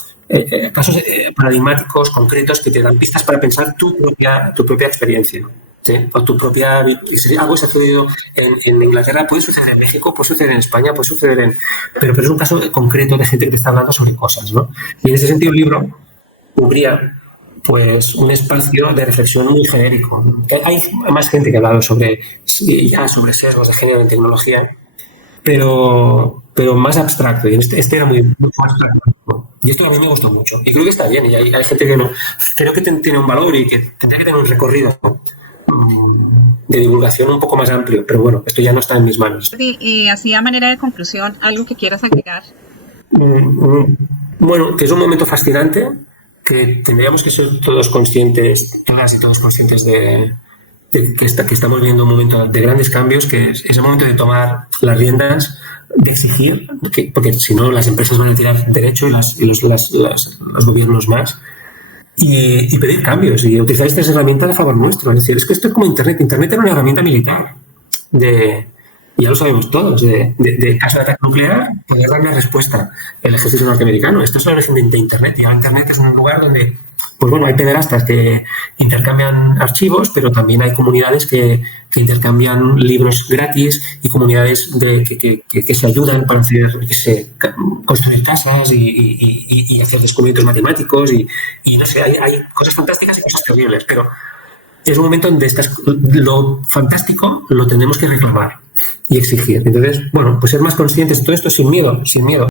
casos paradigmáticos, concretos, que te dan pistas para pensar tu propia experiencia, ¿sí? O tu propia... Algo se ha sucedido en Inglaterra, puede suceder en México, puede suceder en España, puede suceder pero es un caso concreto de gente que te está hablando sobre cosas, ¿no? Y en ese sentido el libro cubría pues un espacio de reflexión muy genérico. Hay más gente que ha hablado sobre sesgos de género en tecnología, pero más abstracto. Y este era mucho más abstracto. Y esto a mí me gustó mucho. Y creo que está bien. Y hay gente que no. Creo que tiene un valor y que tendría que tener un recorrido de divulgación un poco más amplio. Pero bueno, esto ya no está en mis manos. Y así a manera de conclusión, ¿algo que quieras agregar? Bueno, que es un momento fascinante, que tendríamos que ser todas y todos conscientes de que estamos viviendo un momento de grandes cambios, que es el momento de tomar las riendas, de exigir, porque si no las empresas van a tirar derecho y los gobiernos más, y pedir cambios y utilizar estas herramientas a favor nuestro. Es decir, es que esto es como Internet. Internet era una herramienta militar ya lo sabemos todos, de caso de ataque nuclear, poder dar una respuesta el ejército norteamericano. Esto es el origen de Internet. Y ahora Internet es un lugar donde, pues bueno, hay pederastas que intercambian archivos, pero también hay comunidades que intercambian libros gratis y comunidades que se ayudan para hacer, construir casas y hacer descubrimientos matemáticos y no sé, hay cosas fantásticas y cosas terribles, pero es un momento donde lo fantástico lo tenemos que reclamar y exigir. Entonces, bueno, pues ser más conscientes de todo esto sin miedo.